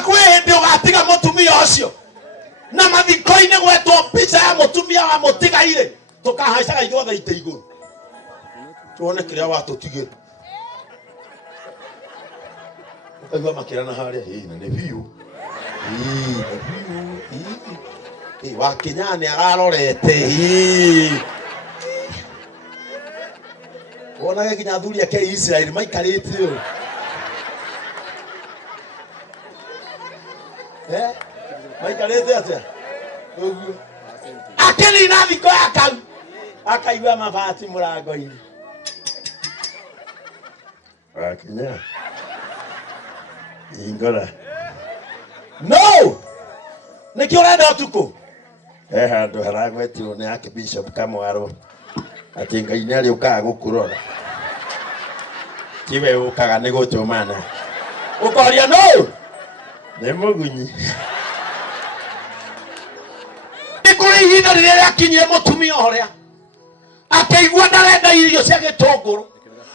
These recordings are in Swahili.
kwĩ hĩndĩ ũgatiga mũtumia ũcio na mathiko-inĩ gwetwo mbica ya mũtumia wa mũtigaire tũkahaicaga ithuothe ite igũrũ tuone kĩrĩa watũtigĩra ũkaigua makĩrana harĩa na nĩ biũ wakinya nĩ ararorete wonage kinya athuri ake Israeli maikarĩte ũũ maikarĩte atĩa ũguo akĩnina thiko ya kau akaigua mabati mũrango-inĩ wakinya ingora no nĩkĩ ũrenda ũtukũ handũ haragwetirwo nĩ Archbishop Kamwaro atĩ Ngai nĩ arĩũkaga gũkũrora tiwe ũkaga nĩ gũtũmana ũkoria no nĩ mũgunyi nĩ kũrĩ ihinda rĩrĩa rĩakinyire mũtumia ũrĩa akĩigua ndarenda irio cia gĩtũngũrũ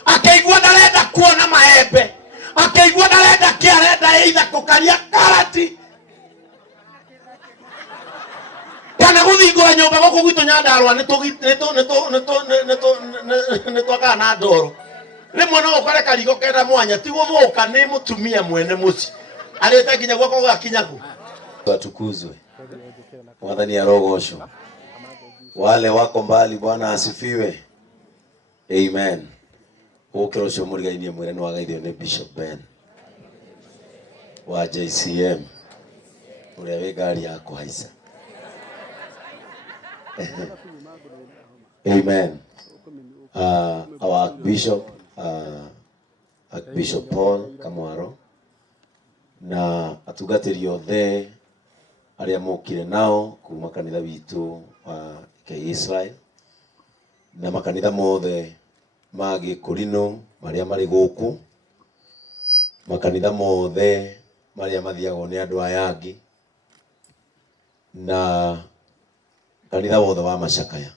akĩigua ndarenda kuona maembe akĩigua ndarenda kĩarenda eitha kũkaria karati kana gũthingũra nyũmba gũkũ gwitũ Nyandarũa nĩ twakaga na ndoro rĩmwe no ũkore karigo kenda mwanya ti gũthũka nĩ mũtumia mwene mũciĩ arĩte nginya gwako gũgakinya kũ atukuzwe Mwathani arogocwo wale wako mbali Bwana asifiwe amen ũkĩra ũcio mũrigainie mwĩre nĩ wagaithio nĩ Bishop Ben wa JCM ũrĩa wĩ ngari ya kũhaica amen our Archbishop Archbishop Paul Kamwaro na atungatĩri othe arĩa mokire nao kuma kanitha witũ wa Israel na makanitha mothe ma Gĩkũrinũ marĩa marĩ gũkũ makanitha mothe marĩa mathiagwo nĩ andũ aya angĩ na kanitha wothe wa Macakaya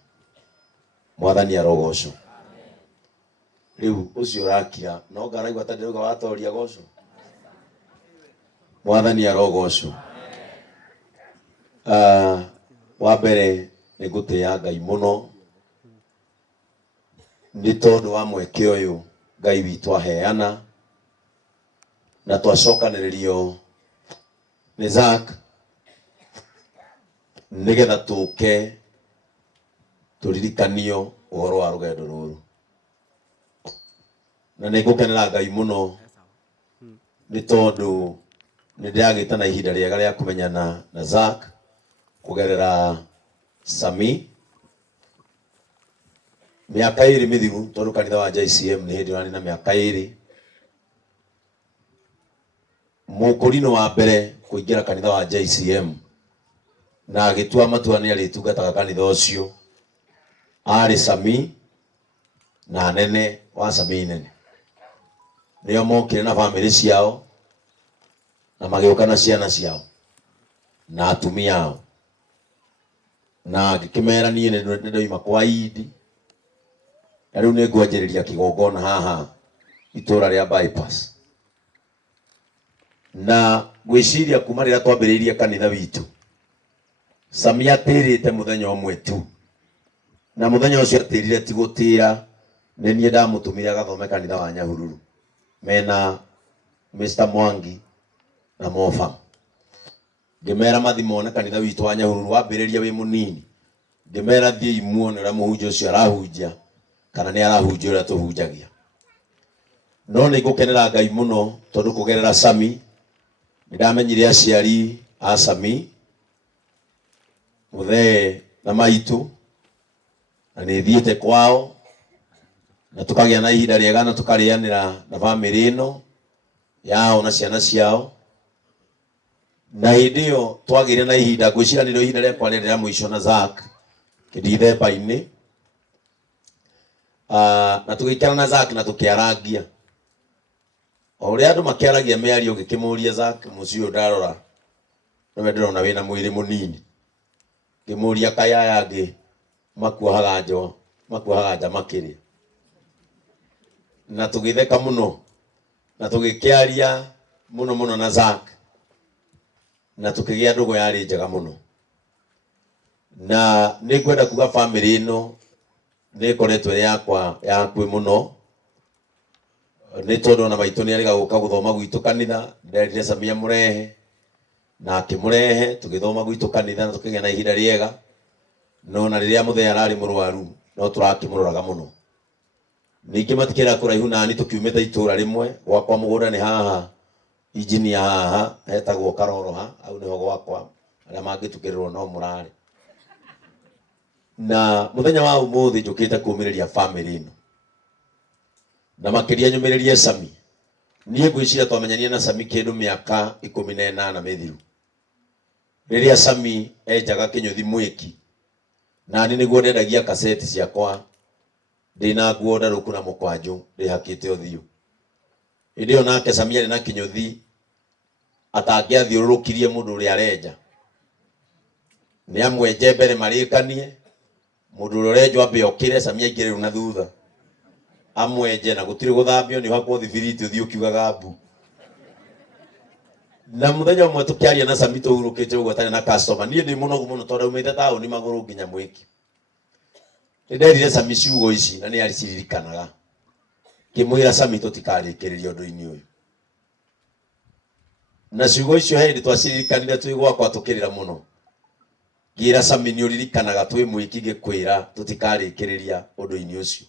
Mwathani arogocwo rĩu ũcio ũrakira no ngaraigua ta ndĩrauga watoria gocwo Mwathani arogocwo wa mbere nĩ ngũtĩĩa Ngai mũno nĩ tondũ wa mweke ũyũ Ngai witũ aheana na twacokanĩrĩrio nĩ Zack nĩgetha tũke tũririkanio ũhoro wa rũgendo rũrũ na nĩ ngũkenera Ngai mũno nĩ tondũ nĩ ndĩragĩte na ihinda rĩega rĩa kũmenyana na Zack kũgerera Sami mĩaka 2 mĩthiru tondũ kanitha wa JCM nĩ hĩndĩ ũrani na mĩaka 2 mũkũrinũ wa mbere kũingĩra kanitha wa JCM na agĩtua matua nĩ arĩtungataga kanitha ũcio arĩ Sami na nene wa Sami nene nĩo mokire na bamĩrĩ ciao na magĩũka na ciana ciao na atumia ao na ngĩkĩmera niĩ nĩ ndoima kwa Idi na rĩu nĩ ngwanjĩrĩria kĩgongona haha itũra rĩa bypass na gwĩciria kuma rĩrĩa twambĩrĩirie kanitha witũ Sami atĩrĩte mũthenya ũmwe tu na mũthenya ũcio atĩrire ti gũtĩra nĩ niĩ ndamũtũmire agathome kanitha wa Nyahururu mena Mr. Mwangi na Mofa ngĩmera mathi mone kanitha witũ wa Nyahururu wambĩrĩria wĩ mũnini ngĩmera thiĩ imuone ũrĩa mũhunjia ũcio arahunjia kana nĩ arahunjia ũrĩa tũhunjagia no nĩ ngũkenera Ngai mũno tondũ kũgerera Sami nĩ ndamenyire aciari a Sami mũthee na maitũ na nĩ thiĩte kwao na tũkagĩa na ihinda rĩega na tũkarĩanĩra na bamĩrĩ ĩno yao na ciana ciao na hĩndĩ ĩyo twagĩire na ihinda ngwĩciria nĩrĩo ihinda rĩakwa rĩrĩa rĩa mũico na Zack kĩndithemba-inĩ na tũgĩikara na Zack na tũkĩarangia o ũrĩa andũ makĩaragia mĩario ngĩkĩmũria Zack mũciĩ ũyũ ndarora nĩwe ndĩrona wĩna mwĩrĩ mũnini ngĩmũria kaya angĩ makuohaga nja makĩrĩa na tũgĩtheka mũno na tũgĩkĩaria mũno na Zack na tukigia ndugu yari njega muno na ni kwenda kuga family ino ni koretwo yakwa yakwe muno ni tondu na maitũ ni ariga guka guthoma gwitu kanitha nderire Samia murehe na akimurehe tugithoma gwitu kanitha na tukigia na ihinda riega no na riria muthenya arari murwaru no turakimuraga muno ningi matikira kuraihu nani tukiumite itura rimwe gwakwa mugunda ni haha injinia haha hetagwo Karoroha au niho gwakwa aria mangitukirwo no murari na muthenya wa umuthi njukite kumiriria family ino na makiria nyumiririe Sami nie ngwiciria twamenyania na Sami kindu miaka 18 mithiru riria Sami enjaga kinyuthi mwiki na ni niguo ndendagia kaseti ciakwa ndina nguo ndaruku na mukwanju ndihakite uthiu ndio nake Sami ari na kinyuthi atangiathiurukirie mundu uri arenja ni amwenje mbere marikanie mundu uri arenjwa ambe okire Sami aingire na thutha amwenje na gutiri guthambio ni hakwo thibiriti uthio kiugaga mbu na muthenya umwe tukiaria na Sami tuhurukite uguo tani na customer nie ndi muno muno tondu umite tauni maguru nginya mwiki nderire Sami ciugo ici na ni ariciririkanaga kimwira Sami tutikarikiria undu-ini uyu na ciugo icio hindi twacirikanire twi gwakwa tukirira muno ngira Sami ni uririkanaga twi mwiki gikwira tutikarikiria undu-ini ucio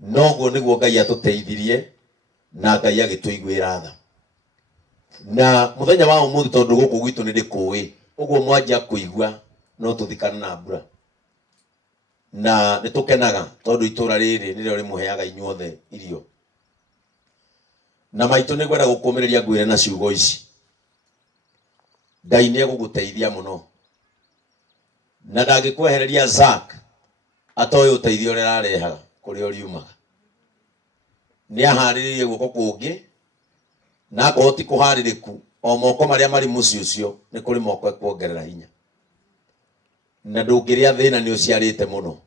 noguo niguo Ngai atuteithirie na Ngai agituiguira tha na muthenya wa umuthi tondu guku gwitu ni ndikui uguo mwanjia kuigua no tuthikana na mbura na nitukenaga tondu itura riri nirio rimuheaga inyuothe irio na maitu ni gwenda gukumiriria ngwire na ciugo ici Ngai ni eguguteithia muno na ndangikwehereria Zack atoe uteithio uri ararehaga kuri oriumaga ni ahariririe guko kungi na kohoti kuhaririku o moko maria mari muci ucio ni kuri moko kuongerera hinya na ndungiria thina ni uciarite muno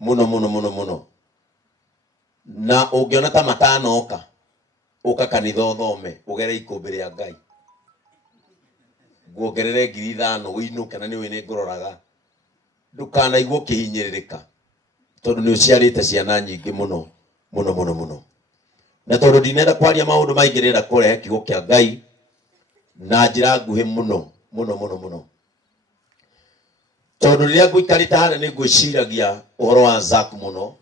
muno muno muno muno na ungiona ta matanoka uka kanitha uthome ugere ikumbi ria Ngai nguongerere 5,000 uinuke na ni we ni nguroraga ndukanaigwo kihinyiririka tondu ni uciarite ciana nyingi muno muno muno muno na tondu ndinenda kwaria maundu maingirira kurehe kiugo kia Ngai na njira nguhi muno muno muno muno tondu riria nguikarite hana ni ngwiciragia uhoro wa Zack muno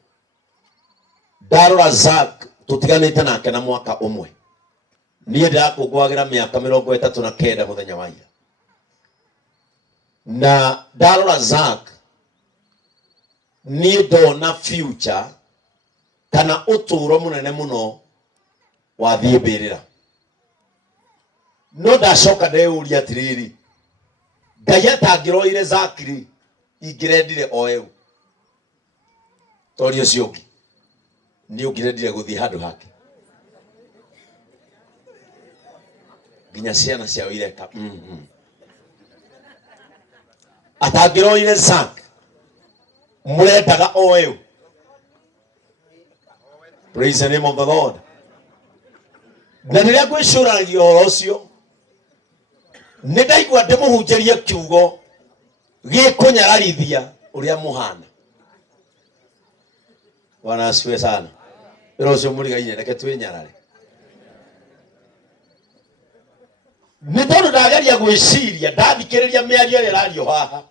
ndarora Zack tutiganite nake na mwaka umwe nie ndirakungwagira miaka 39 muthenya wa ira na ndarora Zack nie ndona future kana uturo munene muno wathie mbirira no ndacoka ndeuria atiriri Ngai atangiroire Zack ri ingirendire o eu tori ucio ungi ni ungirendire guthie handu hake nginya ciana ciao ireka atangiroire Zack murendaga o eu. Praise the name of the Lord. Na niria gwicuragia horo ucio ni ndaigua ndimuhunjerie kiugo gikunyararithia uria muhana. Bwana asifiwe sana. Iro ucio murigaine reke twinyarare. Ni tondu ndageria gwiciria ndathikiriria miario ira rario haha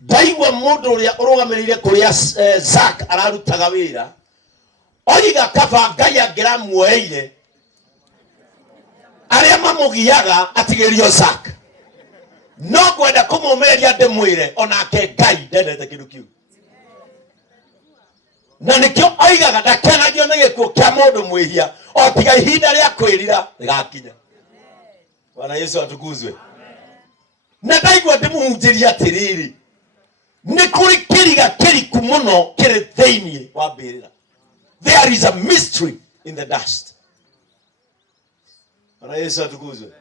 ndaigua mundu uria urugamirire kuria Zack ararutaga wira oiga kaba Ngai angiramuoeire aria mamugiaga atigirio Zack no gwenda kumumeria ndimwire onake Ngai ndendete kindu kiu na nikio oigaga ndakenagio ni gikuo kia mundu mwihia o tiga ihinda ria kwirira rigakinya. Bwana Yesu atukuzwe. Na ndaigua ndimuhunjiria atiriri ni kuri kiriga kiriku muno kiri thiini wa mbirira. There is a mystery in the dust. Bwana Yesu atukuzwe.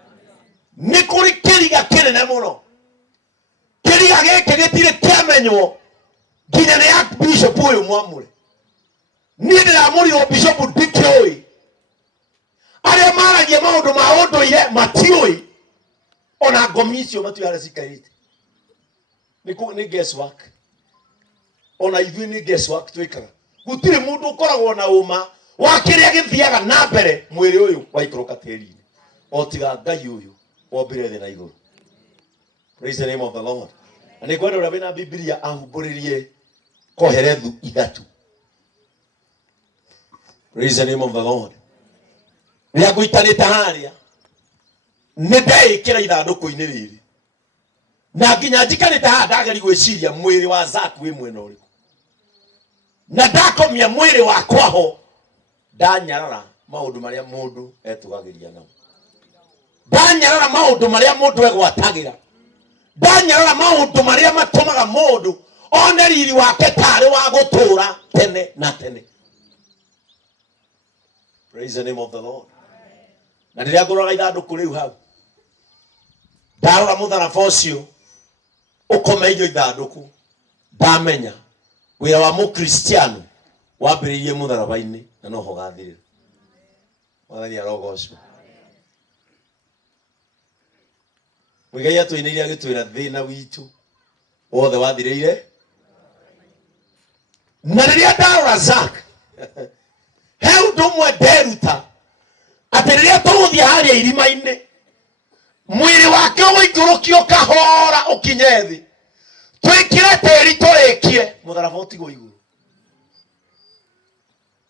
Ni kuri kiriga kinene muno kiriga giki gitire kiamenywo nginya ni Archbishop uyu mwamure ni ndiramuri o Bishop Dikioi aria maragia maundu ma unduire matioi ona ngomi icio matu yare cikarite ni guesswork. Ona ithuĩ ni guesswork twikaga. Gutire mundu ukoragwo na uma wa kiria githiaga na mbere mwiri uyu waikoroka tĩri-inĩ o tiga Ngai uyu wombire thĩ na igũrũ. Praise the name of the Lord. Na nĩ kwenda ũrĩa wĩna Biblia ahumbũrĩrie Koherethu 3. Praise the name of the Lord. Rĩrĩa ngũitanĩte harĩa nĩ ndeĩkĩra ithandũkũ-inĩ rĩrĩ na nginya njikarĩte haha ndageri gwĩciria mwĩrĩ wa Zaku wĩ mwena ũrĩkũ, na ndakomia mwĩrĩ wakwa ho ndanyarara maũndũ marĩa mũndũ etũgagĩria namo, ndanyarara maũndũ marĩa mũndũ egwatagĩra, ndanyarara maũndũ marĩa matũmaga mũndũ one riri wake tarĩ wa gũtũra tene na tene. Praise the name of the Lord. Na rĩrĩa ngũroraga ithandũkũ rĩu hau ndarora mũtharaba ũcio ũkomeirio ithandũkũ ndamenya wĩra wa mũkristiano wambĩrĩirie mũtharaba-inĩ na noho gathirĩra. Mwathani arogocwo. Mũigai atũinĩire agĩtwĩra thĩna witũ wothe wathirĩire. Na rĩrĩa ndarora Zack he ũndũ ũmwe nderuta atĩ rĩrĩa tũgũthiĩ harĩa irima-inĩ mwĩrĩ wake ũgũikũrũkio kahora ũkinye thĩ twĩkĩre tĩri tũrĩkie mũtharaba ũtigwo igũrũ.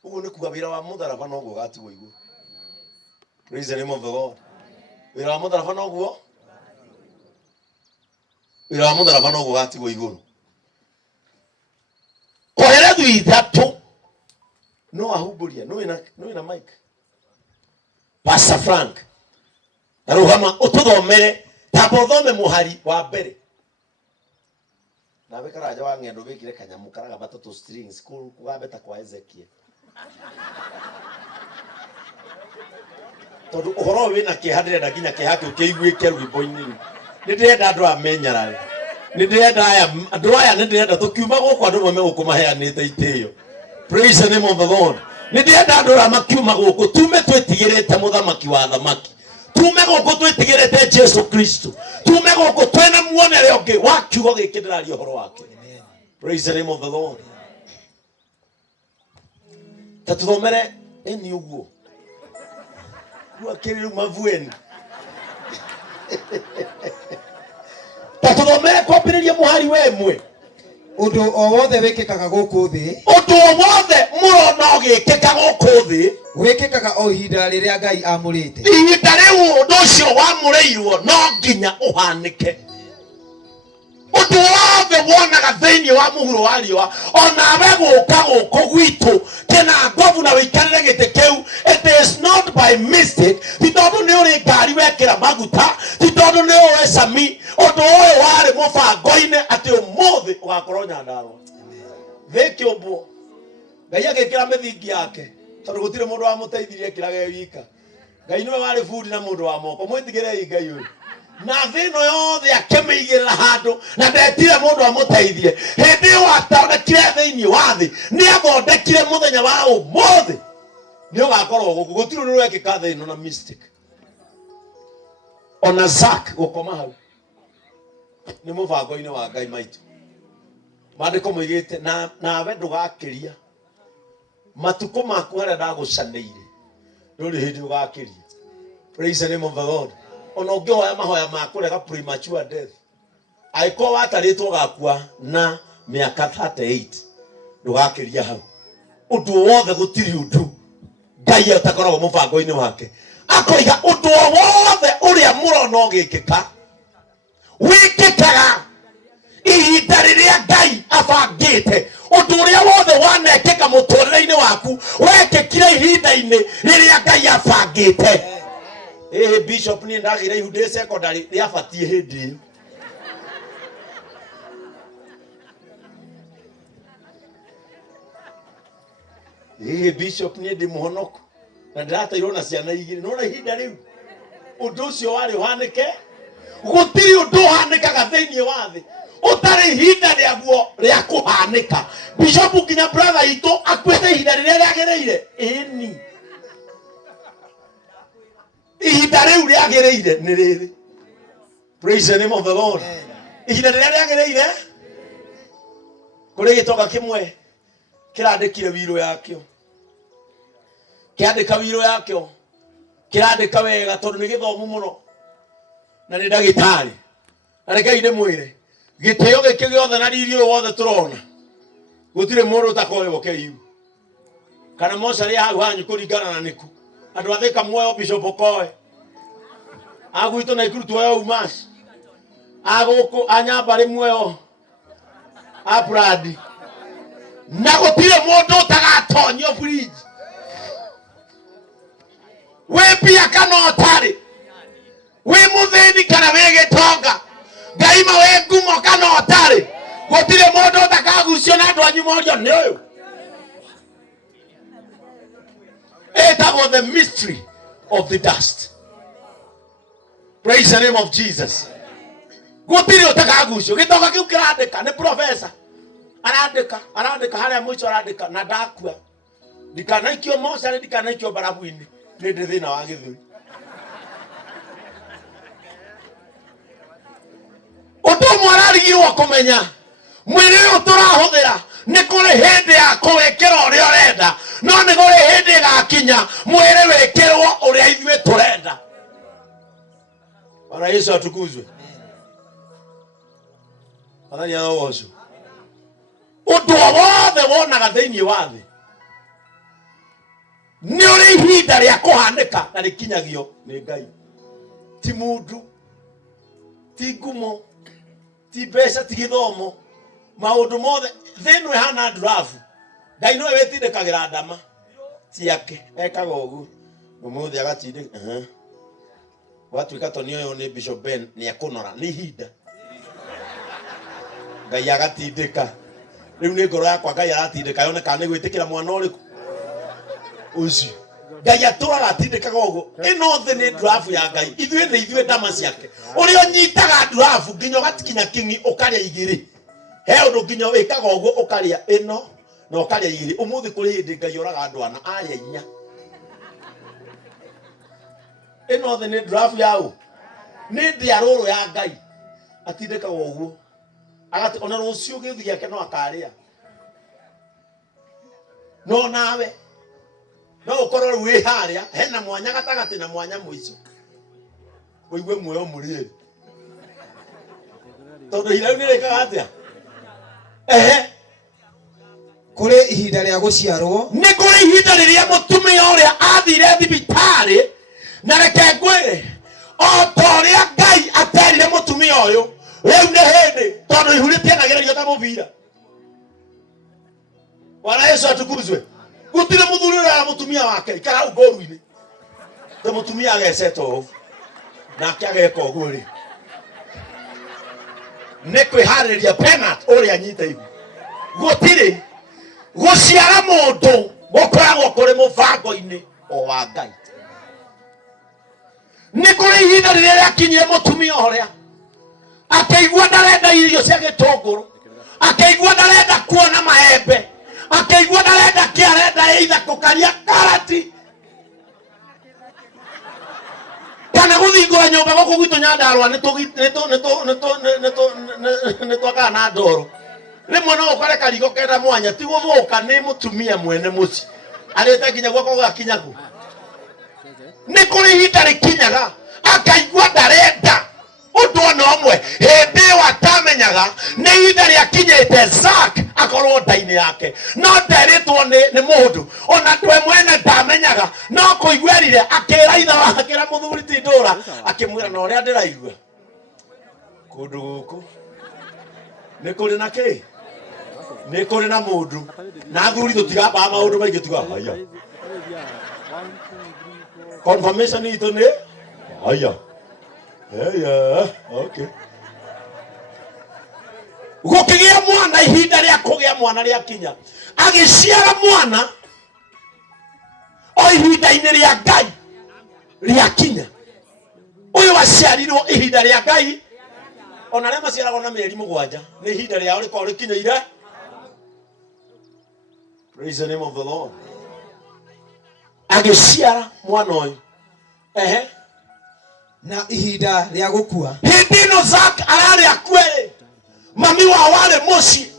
Ũguo nĩ kuga wĩra wa mũtharaba noguo ũgatigwo igũrũ. Praise the name of the Lord. Wĩra wa mũtharaba noguo ũgatigwo igũrũ. Koherethu 3 no ahumbũria no ina mic. Pastor Frank arugama ututhomere tamba uthome muhari wa mbere nawe karaja wa ng'endo wikire kanyamu karaga batoto strings kugambeta kwa Ezekiel tondu uhoro wina kihadire na nginya kihake ukiiguike rwimbo-ini ni ndirenda andu amenyarare ni ndirenda andu aya ni ndirenda tukiuma guku andu mame gukumaheanite itio. Praise the name of the Lord. Ni ndirenda andu makiuma guku tume twetigirite muthamaki wa thamaki, tume guku twetigirite Jesu Kristo, tume guku twena muonere ungi wa kiugo giki ndiraria uhoro wake. Praise the name of the Lord. Tatuthomere eni uguo ruakiriru mavueni tatuthomere kwambĩrĩria muhari wemwe. Undu o wothe wikikaga guku thi, undu o wothe murona ugikika guku thi wikikaga o ihinda riria Ngai amurite. Ihinda riu undu ucio wamureirwo no nginya uhanike. Undu wothe wonaga thiini wa muhuro wa riũa onawe guka guku gwitu kena ngovu na wikarire giti kiu, it is not by mistake. Ti tondu ni uri ngari wekira maguta, ti tondu ni uri cami, undu uyu wari mubango-ini ati umuthi ugakorwo Nyandarua. Thiki umbo Ngai agikira mithingi yake tondu gutire mundu wa muteithirie ekirage wika. Ngai niwe wari budi na mundu wa moko, mwitigirei Ngai uyu na thino yothe akĩmĩigĩrĩra handũ na ndetire mũndũ amũteithie. Hĩndĩ ĩyo athondekire thĩinĩ wa thĩ nĩ athondekire mũthenya wa ũmũthĩ nĩ ũgakorwo gũkũ. Gũtirĩ ũndũ wekĩka thĩ ĩno na mistake. Ona Zack gũkoma hau nĩ mũbango-inĩ wa Ngai maitũ. Maandĩko moigĩte nawe ndũgakĩria matukũ maku harĩa ndagũcanĩire ndũrĩ hĩndĩ ũgakĩria. Praise the name of the Lord. Ona ũngĩhoya mahoya ma kũrega premature death aĩkorwo watarĩtwo gakua na mĩaka 38 ndũgakĩria hau. Ũndũ wothe gũtirĩ ũndũ Ngai atakoragwo mũbango-inĩ wake. Akoiga ũndũ wothe ũrĩa mũrona ũgĩkĩka wĩkĩkaga ihinda rĩrĩa Ngai abangĩte. Ũndũ ũrĩa wothe wanekĩka mũtũrĩre-inĩ waku wekĩkire ihinda-inĩ rĩrĩa Ngai abangĩte. Bishop ni ndagire ihude secondary riabatie hindi Bishop ni ndi muhonoko na ndatairwo na ciana igiri no na ihinda riu undu ucio wari uhanike. Gutiri undu uhanikaga thiini wa thi utari ihinda riaguo ria kuhanika. Bishop nginya brother itu akwete ihinda riria riagiriire eni ihinda riu riagiriire ni riri Praise the name of the Lord. Ihinda rĩrĩa rĩagĩrĩire kũrĩ gĩtoka kĩmwe kĩrandĩkire wirũ yakĩo, kĩandĩka wirũ yakĩo, kĩrandĩka wega tondũ nĩ gĩthomu mũno na nĩ ndagĩtarĩ. Na rekei ndĩmwĩre gĩtĩo gĩkĩ gĩothe na riri ũyũ wothe tũrona gũtirĩ mũndũ ũtakoywo KU kana mocarĩ hau hanyu kũringana na nĩku. Andũ a Thika muoyo Bishop Okoe, agwitũ Naikuru tuoyo Umas, agũkũ Anyambarĩ muoyo Apradi, na gũtirĩ mũndũ ũtagatonio bridge. Wĩ mbia kana ũtarĩ, wĩ mũthĩni kana wĩ gĩtonga, Ngai mawe ngumo kana ũtarĩ, gũtirĩ mũndũ ũtakagucio na andũ anyu morio nĩ ũyũ. That was the mystery of the dust. Praise the name of Jesus. Gũtirĩ ũtakagucio. Gĩtoka kĩu kĩrandĩka nĩ professor arandĩka harĩa mũico arandĩka na ndakua ndikanaikio mocarĩ ndikanaikio barabu-inĩ nĩ ndĩ thĩna wa gĩthũri. Ũndũ ũmwe ararigirwo kũmenya, mwĩrĩ ũyũ tũrahũthĩra nĩ kũrĩ hĩndĩ ya kũwĩkĩra ũrĩa ũrenda, no nĩ kũrĩ hĩndĩ ĩgakinya mwĩrĩ wĩkĩrwo ũrĩa ithuĩ tũrenda. Bwana Yesu atukuzwe. Mwathani arogoocwo. Ũndũ wothe wonaga thĩinĩ wa thĩ nĩ ũrĩ ihinda rĩa kũhanĩka na rĩkinyagio nĩ Ngai. Ti mũndũ, ti ngumo, ti mbeca, ti gĩthomo, maũndũ mothe. Thĩ ĩno ĩhana ndurabu, Ngai nowe wĩtindĩkagĩra ndama ciake, ekaga ũguo ũmũthĩ agatindĩka. Watuĩka toni ũyũ nĩ Bishop Ben nĩ ekũnora nĩ ihinda, Ngai agatindĩka. Rĩu nĩ ngoro yakwa Ngai aratindĩka yone kana nĩ gwĩtĩkĩra mwana ũrĩkũ ũcio. Ngai atũraga atindĩkaga ũguo. Ĩno thĩ nĩ ndurabu ya Ngai, ithuĩ nĩ ithuĩ ndama ciake. Ũrĩa ũnyitaga ndurabu nginya ũgatikinya king'i ũkarĩa igĩrĩ, he ũndũ nginya wĩkaga ũguo ũkarĩa ĩno na ũkarĩa igĩrĩ. Ũmũthĩ kũrĩ hĩndĩ Ngai oraga andũ ana arĩa 4. Ĩno thĩ nĩ ndurabu ya ũ? Nĩ ndĩarũrũ ya Ngai, atindĩkaga ũguo. Ona rũciũ gĩũthi gĩake no akarĩa. No nawe no ũkorwo rĩu wĩ harĩa, hena mwanya gatagatĩ na mwanya mũico, ũigue muoyo mũrĩe tondũ ihinda rĩu nĩ rĩkaga atĩa? Kũrĩ ihinda rĩa gũciarwo, nĩ kũrĩ ihinda rĩrĩa mũtumia ũrĩa athire thibitarĩ. Na reke ngwĩre, o ta ũrĩa Ngai aterire mũtumia ũyũ, rĩu nĩ hĩndĩ, tondũ ihu rĩtianagĩrĩrio ta mũbira. Bwana Yesu atukuzwe. Gũtirĩ mũthuri ũrĩa mũtumia wake ikara hau ngũru-inĩ, ta mũtumia ageceta ũũ nake ageka ũguo rĩ, nĩ kwĩharĩrĩria penat ũrĩa anyita ihu. Gũtirĩ gũciara mũndũ gũkoragwo kũrĩ mũbango-inĩ o wa Ngai. Nĩ kũrĩ ihinda rĩrĩa rĩakinyire mũtumia ũrĩa akĩigua ndarenda irio cia gĩtũngũrũ, akĩigua ndarenda kuona maembe, akĩigua ndarenda kĩarenda eitha kũkaria karati kana gũthingũra nyũmba gũkũ gwitũ Nyandarũa nĩ twakaga na ndoro. Rĩmwe no ũkore karigo kenda mwanya ti gũthũka nĩ mũtumia mwene mũciĩ arĩte nginya guoko gũgakinya kũ. Nĩ kũrĩ ihinda rĩkinyaga akaigua ndarenda ũndũ ona ũmwe. Hĩndĩ ĩyo atamenyaga nĩ ihinda rĩakinyĩte Zak akorwo nda-inĩ yake, no nderĩtwo nĩ mũndũ. Ona ndwe mwene ndamenyaga, no kũigua erire akĩra ithe wake na mũthuri ti ndũra, akĩmwĩra na ũrĩa ndĩraigua kũndũ gũkũ nĩ kũrĩ na kĩ, nĩ kũrĩ na mũndũ. Na athuri tũtigambaga maũndũ maingĩ tugaga haya. Confirmation itũ nĩ haya. Okay. Gũkĩgĩa mwana, ihinda rĩa kũgĩa mwana rĩakinya, agĩciara mwana o ihinda-inĩ rĩa Ngai rĩakinya. Ũyũ aciarirwo ihinda rĩa Ngai. Ona arĩa maciaragwo na mĩeri 7 nĩ ihinda rĩao rĩkoragwo rĩkinyĩire. Praise the name of the Lord. Agĩciara mwana ũyũ, na ihinda rĩa gũkua. Hindi ĩno Zach ararĩ akwere mami wa wale muci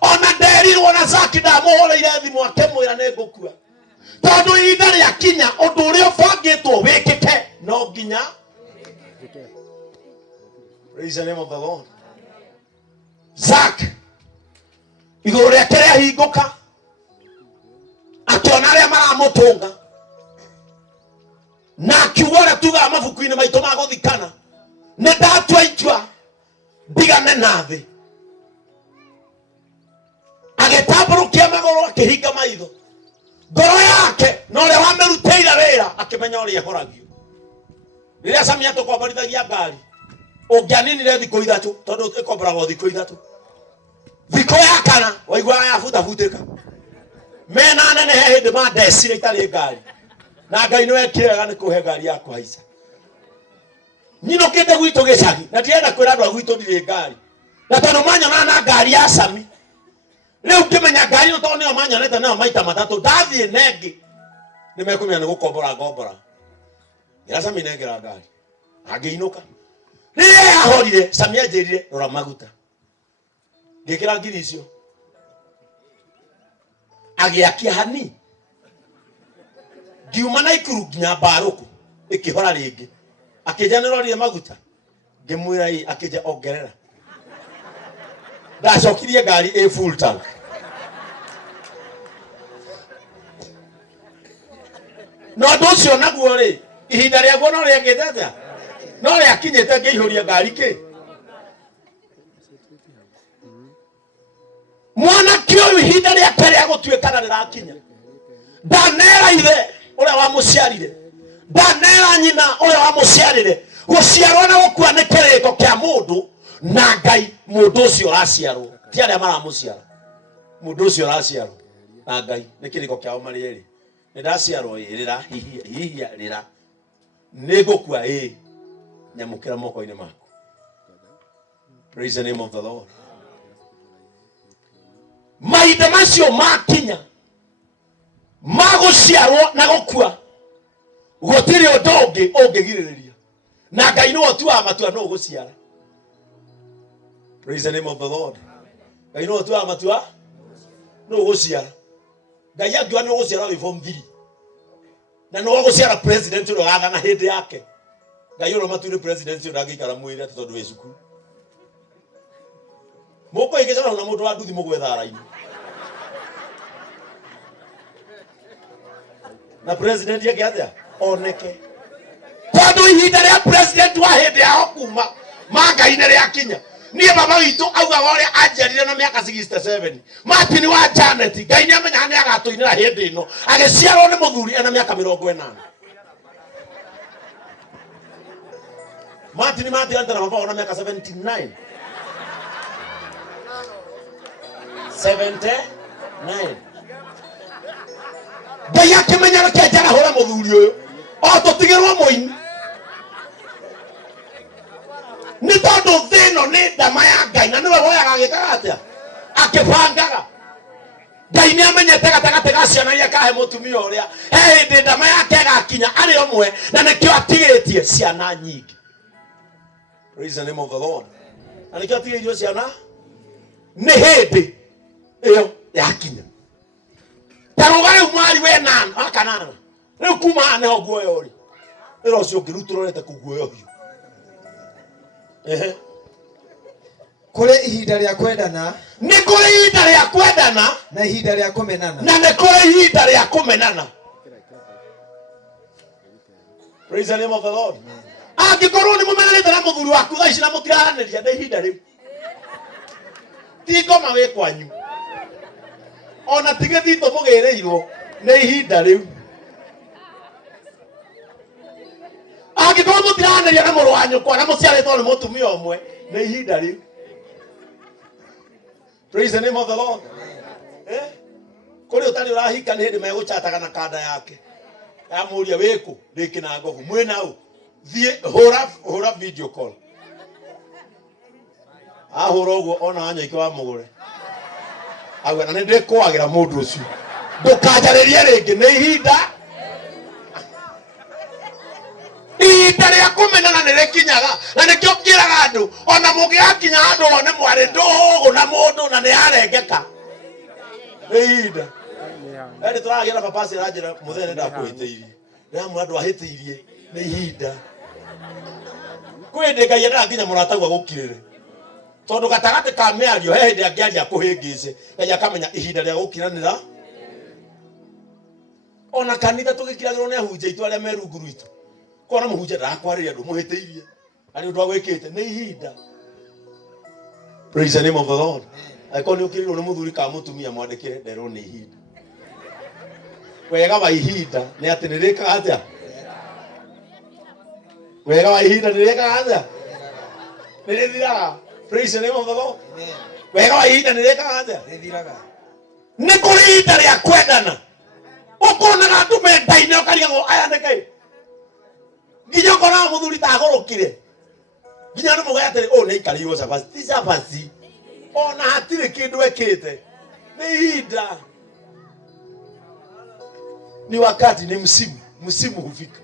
ona nderirwo na Zach ndamuhoreire thimũ akĩmwĩra nĩ ngũkua tondũ ihinda rĩa kinya ũndũ ũrĩa ũbangĩtwo wĩkĩke no nginya. Praise the name of the Lord. Zach igũrũ rĩake rĩahingũka akĩona arĩa maramũtũnga na akiuga ũrĩa tugaga mabuku-inĩ maitũ ma gũthikana nĩ ndatua itua ndigane na thĩ. Agĩtambũrũkia magũrũ akĩhinga maitho ngoro yake na ũrĩa wamĩrutĩire wĩra akĩmenya ũrĩa ĩhoragio. Rĩrĩa Samia tũkomborithagia ngari ũngĩaninire thikũ ithatũ tondũ ĩkomboragwo thikũ ithatũ, thikũ ya kana waiguaga yabutafutĩka mena nene he hĩndĩ mandecire itarĩ ngari na Ngai nĩwe ekĩrega nĩ kũhe ngari ya kũhaica. Nyinũkĩte gwitũ gĩcagi na ndirenda kwĩra andũ a gwitũ ndirĩ ngari na tondũ manyona na ngari ya Sami rĩu ngĩmenya ngari ĩno tondũ nĩyo manyonete nayo maita matatũ ndathiĩ nengĩ nĩmekũmenya nĩ gũkombora ngombora. Ngira Sami nengera ngari angĩinũka rĩrĩa yahorire Sami anjĩrire rora maguta ngĩkĩra ngiri icio agĩakia hani ngiuma na ikuru nginya Mbarũkũ ĩkĩhora rĩngĩ akĩnja nĩrorire maguta ngĩmwĩra akĩnja ongerera ndacokirie ngari ĩ full tank. No ũndũ ũcio naguo rĩ ihinda rĩaguo no rĩagĩte atĩa no rĩakinyĩte ngĩihũria ngari kĩ. Mwanake ũyũ ihinda rĩake rĩa gũtuĩkana rĩrakinya ndanera ithe ũrĩa wamũciarire ndanera nyina ũrĩa wamũciarire. Gũciarwo na gũkua nĩ kĩrĩko kĩa mũndũ na Ngai. Mũndũ ũcio ũraciarwo ti arĩa maramũciara, mũndũ ũcio ũraciarwo na Ngai nĩ kĩrĩko kĩao marĩ erĩ. Nĩ ndaciarwo rĩra hihia rĩra nĩ ngũkua nyamũkĩra moko-inĩ maku. Praise the name of the Lord. Mahinda macio makinya magũciarwo na gũkua gũtirĩ ũndũ ũngĩ ũngĩgirĩrĩria na Ngai nĩwe ũtuaga matua no ũgũciara. Praise the name of the Lord. Ngai nĩwe ũtuaga matua no ũgũciara. Ngai angiuga nĩ ũgũciara wĩ form 3 na nĩ ũgũciara president ũrĩa wathana hĩndĩ yake. Ngai ũrĩa matuire president ũrĩa angĩikara mwĩrĩ tondũ wĩ cukuru. Mũkũ ĩgĩcora na mũndũ wa nduthi mũgwetha raini na president yake atia oneke tondũ ihinda rĩa president wa hĩndĩ yao kuma Ngai nĩ rĩakinya. Niĩ baba witũ augaga ũrĩa anjiarire na mĩaka 67 Martin wa Janet Ngai nĩ amenyaga nĩ agatũinĩra hĩndĩ ĩno agĩciarwo nĩ mũthuri ena mĩaka 80. Martin na baba ona mĩaka 79 Ngai akĩmenya reke njarahũre mũthuri ũyũ o tũtigĩrwo mũini nĩ tondũ thĩ ĩno nĩ ndama ya Ngai na nĩwe woyaga agĩkaga atĩa akĩbangaga. Ngai nĩ amenyete gatagatĩ ga ciana iria kahe mũtumia ũrĩa he hĩndĩ ndama yake ĩgakinya arĩ ũmwe na nĩkĩo atigĩtie ciana nyingĩ. Praise the name of the Lord. Na nĩkĩo atigĩirio ciana nĩ hĩndĩ ĩyo yakinya. Taruga rĩu mwari we nana akanana rĩu kuma nĩho guoya ũrĩ ĩro ũcio ũngĩrutũrorete kũguoya ũhiũ. Kũrĩ ihinda rĩa kwendana nĩ kũrĩ ihinda rĩa kwendana na ihinda rĩa kũmenana na nĩ kũrĩ ihinda rĩa kũmenana. Praise the name of the Lord. Angĩkorwo nĩ mũmenanĩte na mũthuri waku thaa ici na mũtiraranĩria nĩ ihinda rĩu ti ngoma wĩ kwanyu ona tigĩthitũ mũgĩrĩirwo nĩ ihinda rĩu. Angĩkorwo mũtiraranĩria na mũrũ wa nyũkwa na mũciarĩtwo nĩ mũtumia ũmwe nĩ ihinda rĩu. Praise the name of the Lord. Kũrĩ ũtarĩ ũrahika nĩ hĩndĩ megũchataga na kanda yake yamũria wĩkũ rĩkĩ na ngobu mwĩna ũ thiĩ hũra video call ahũra ũguo ona wanyoike wa mũgũre agwe na nĩ ndĩkũagĩra mũndũ ũcio ndũkanjarĩrie rĩngĩ nĩ ihinda ihinda rĩa kũmenana nĩ rĩkinyaga, na nĩkĩo ngĩraga andũ ona mũngĩgakinya handũ one mwarĩ ndũgũ na mũndũ na nĩ arengeka. Nĩ ihinda. Ĩrĩ tũragĩa na papasi ranjĩra mũthenya ndakwĩtĩirie. Rĩamwe andũ ahĩtĩirie nĩ ihinda. Kwĩndĩ Ngai endaga nginya mũrataguo gũkirĩre. Tondũ gatagatĩ ka mĩario he hĩndĩ angĩaria kũhĩngĩce, Ngai akamenya ihinda rĩa gũkiranĩra. Ona kanitha tũgĩkiragĩrwo nĩ ahunjia aitũ arĩa me rungu rwitũ. Kona mũhunjia ndakwarĩria andũ mũhĩtĩirie. Arĩ ũndũ wa gwĩkĩte nĩ ihinda. Praise the name of the Lord. Angĩkorwo nĩ ũkirĩrwo nĩ mũthuri ka mũtumia mwandĩkĩre nderwo nĩ ihinda. Wega wa ihinda nĩ atĩ nĩ rĩkaga atĩa? Wega wa ihinda nĩ rĩkaga atĩa? Nĩ rĩthiraga. Praise the name of the Lord. Wega wa ihinda nĩ rĩkaga atĩa? Rĩthiraga. Nĩ kũrĩ ihinda rĩa kwendana. Ũkonaga andũ menda-inĩ ũkarigagwo aya nĩ Ngai. Nginya ũkonaga mũthuri ta agũrũkire. Nginya andũ mauga atĩrĩ nĩ aikarĩirwo cabaci. Ti cabaci. Ona hatirĩ kĩndũ ekĩte. Nĩ ihinda. Ni wakati, ni msimu. Msimu hufika.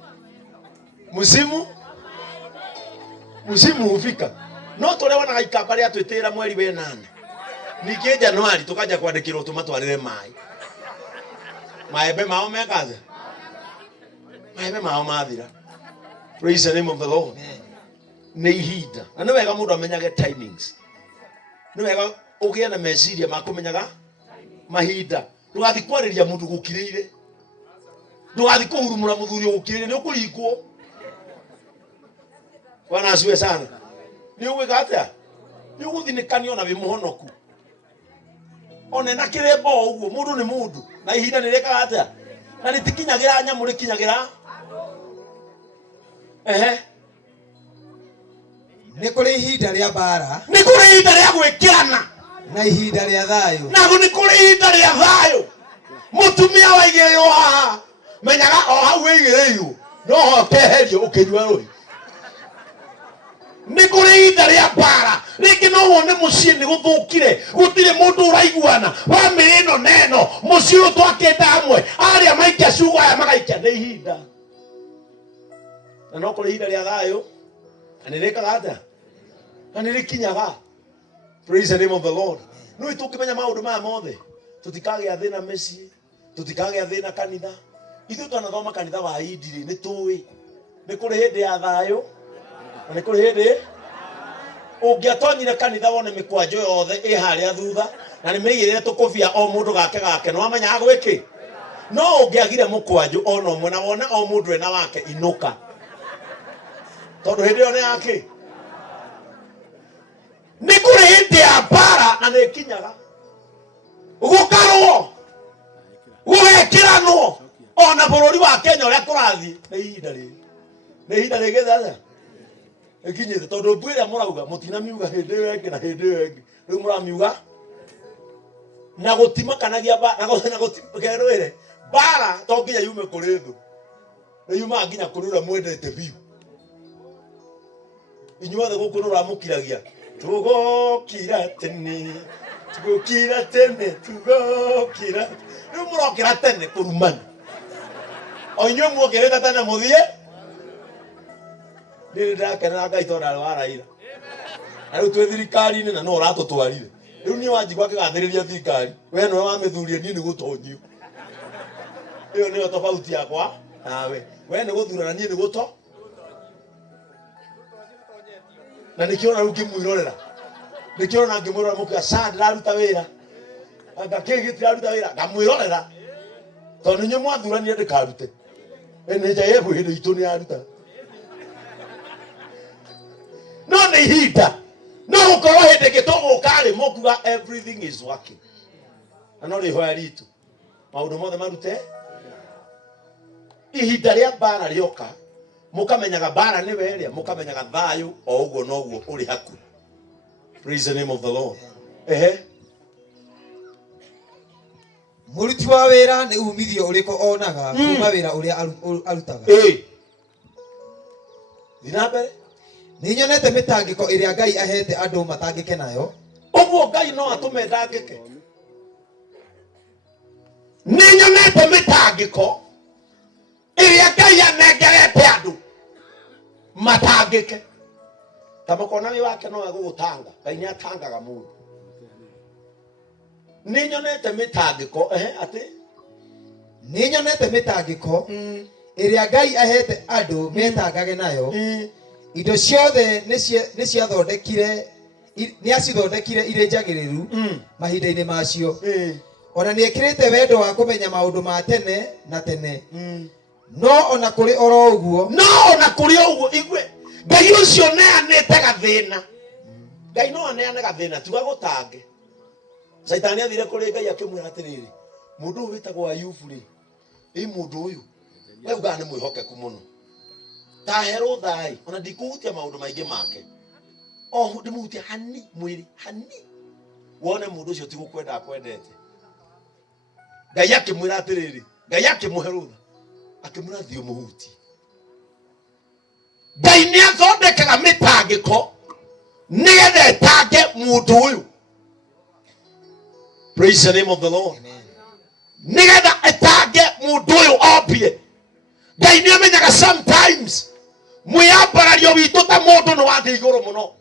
Msimu hufika. No tũrĩonaga ikamba rĩa twĩtĩra mweri wa 8. Ningĩ Januari tukaja kwandĩkĩrwo tũmatwarĩre maĩ. Maembe mao mekaze. Maembe mao mathira. Praise the name of the Lord. Nĩ ihinda. Na nĩ wega mũndũ amenyage timings. Nĩ wega ũgĩe na meciria ma kũmenyaga mahinda. Ndũgathiĩ kwarĩria mũndũ gũkirĩire. Ndũgathiĩ kũhurumũra mũthuri gũkirĩire nĩ ũkũringwo. Bwana asifiwe sana. Nĩ ũgwĩka atĩa? Nĩ ũgũthinĩkanio na wĩ mũhonoku. Ona na kĩrembo ũguo mũndũ nĩ mũndũ. Na ihinda nĩ rĩkaga atĩa? Na rĩtikinyagĩra nyamũ rĩkinyagĩra. Nĩ kũrĩ ihinda rĩa mbara. Nĩ kũrĩ ihinda rĩa gwĩkĩrana. Na ihinda rĩa thayũ. Na nĩ kũrĩ ihinda rĩa thayũ. Mũtumia waigĩrĩrwo haha. Menyaga o hau wĩigĩrĩirwo. No hokeherio ũkĩnyua rũĩ. Nĩ kũrĩ ihinda rĩa mbara. Rĩngĩ no wone mũciĩ nĩ gũthũkire. Gũtirĩ mũndũ ũraiguana. Bamĩrĩ ĩno neno. Mũciĩ ũyũ twakĩte hamwe. Arĩa maikia ciugo aya magaikia. Nĩ ihinda. Na no kũrĩ ihinda rĩa thayũ. Na nĩ rĩkaga atĩa? Na nĩ rĩkinyaga. Praise the name of the Lord. No tũkĩmenya maũndũ maya mothe. Tũtikagĩa thĩna mĩciĩ. Tũtikagĩa thĩna kanitha. Ithuĩ twanathoma kanitha wa Indiri nĩ tũĩ. Nĩ kũrĩ hĩndĩ ya thayũ. Na nĩ kũrĩ hĩndĩ ũngĩatonyire kanitha wone mĩkwanjo yothe ĩ harĩa thutha na nĩ mĩigĩrĩre tũkũbia o mũndũ gake nĩ wamenyaga gwĩkĩ. No ũngĩagire mũkwanjo ona ũmwe na wone o mũndũ ena wake inũka. Tondũ hĩndĩ ĩyo nĩ yake. Nĩ kũrĩ hĩndĩ ya mbara na nĩ ikinyaga. Gũkarwo. Gũgekĩranwo. Ona bũrũri wa Kenya ũrĩa kũrathiĩ nĩ ihinda rĩrĩ. Nĩ ihinda rĩgĩthatha. Ikinyĩte tondũ mbwĩra mũrauga mũtinamiuga hĩndĩ ĩyo ĩngĩ na hĩndĩ ĩyo ĩngĩ. Rĩu mũramiuga na gũtimakanagia mbara na gũtikerwĩre. Mbara to nginya yume kũrĩ thũ. Nĩ yumaga nginya kũrĩ ũrĩa mwendete biũ. Inyuothe gũkũ nĩ ũramũkiragia. Tũgũkira tene. Tũgũkira tene. Tũgũkira. Rĩu mũrokĩra tene kũrumana. O inyuĩ muokĩrĩte tene mũthiĩ. Nĩ ndakenera Ngai tondũ arĩ wa Raila. Na rĩu twĩ thirikari-inĩ na no ũratũtwarire. Rĩu niĩ wanjigua akĩgathĩrĩria thirikari. We nĩwe wamĩthuria niĩ nĩ gũtonyio. Ĩyo nĩyo tofauti yakwa nawe. We nĩ gũthurana niĩ nĩ gũto. Na nĩkĩona rĩu ngĩmwĩrorera. Nĩkĩona ngĩmwĩrorera mũkĩa saa ndĩraruta wĩra. Anga kĩĩ gĩtiraruta wĩra ngamwĩrorera. Tondũ inyuĩ mwathuranire ndĩkarute. Nĩ nja yehu hĩndĩ itũ nĩ yaruta. No nĩ ihinda. No gũkorwo hĩndĩ ĩngĩ tũgũkarĩ mũkuga everything is working. Na no rĩhoya ritũ. Maũndũ mothe marute. Ihinda rĩa mbara rĩoka. Mũkamenyaga mbara nĩ werĩa. Mũkamenyaga thayũ o ũguo no guo ũrĩ hakuhĩ. Praise the name of the Lord. Mũruti wa wĩra nĩ umithio ũrĩkũ onaga kuma wĩra ũrĩa arutaga. Thiĩ na mbere. Nĩ nyonete mĩtangĩko ĩrĩa Ngai ahete andũ matangĩke nayo. Ũguo Ngai no atũme ndangĩke. Nĩ nyonete mĩtangĩko ĩrĩa Ngai anengerete andũ. matangike tamukona wi wake no egugutanga Ngai ni atangaga mundu ni nyonete mitangiko ati ni nyonete mitangiko iria Ngai ahete andu metangage nayo indo ciothe ni ciathondekire ni acithondekire ire njagiriru mahinda-ini macio ona ni ekirite wendo wa kumenya maundu ma tene na tene no ona kuri oro uguo igwe Ngai ucio neanete gathina Ngai no aneane gathina tuga gutange Saitani athire kuri Ngai akimwira atiriri mundu uyu witagwo Ayubu ri mundu uyu we uga ni mwihokeku muno ta hero thai ona ndikuhutia maundu maingi make ndimuhutia hani mwiri hani wone mundu ucio tigukwenda akwendete Ngai akimwira atiriri Ngai akimuhe rutha akimwira thio muhuti Ngai ni athondekaga mitangiko nigetha etange mundu uyu. Praise the name of the Lord. Nigetha etange mundu uyu opie Ngai ni amenyaga sometimes mwiyambarario witu ta mundu ni wathi iguru muno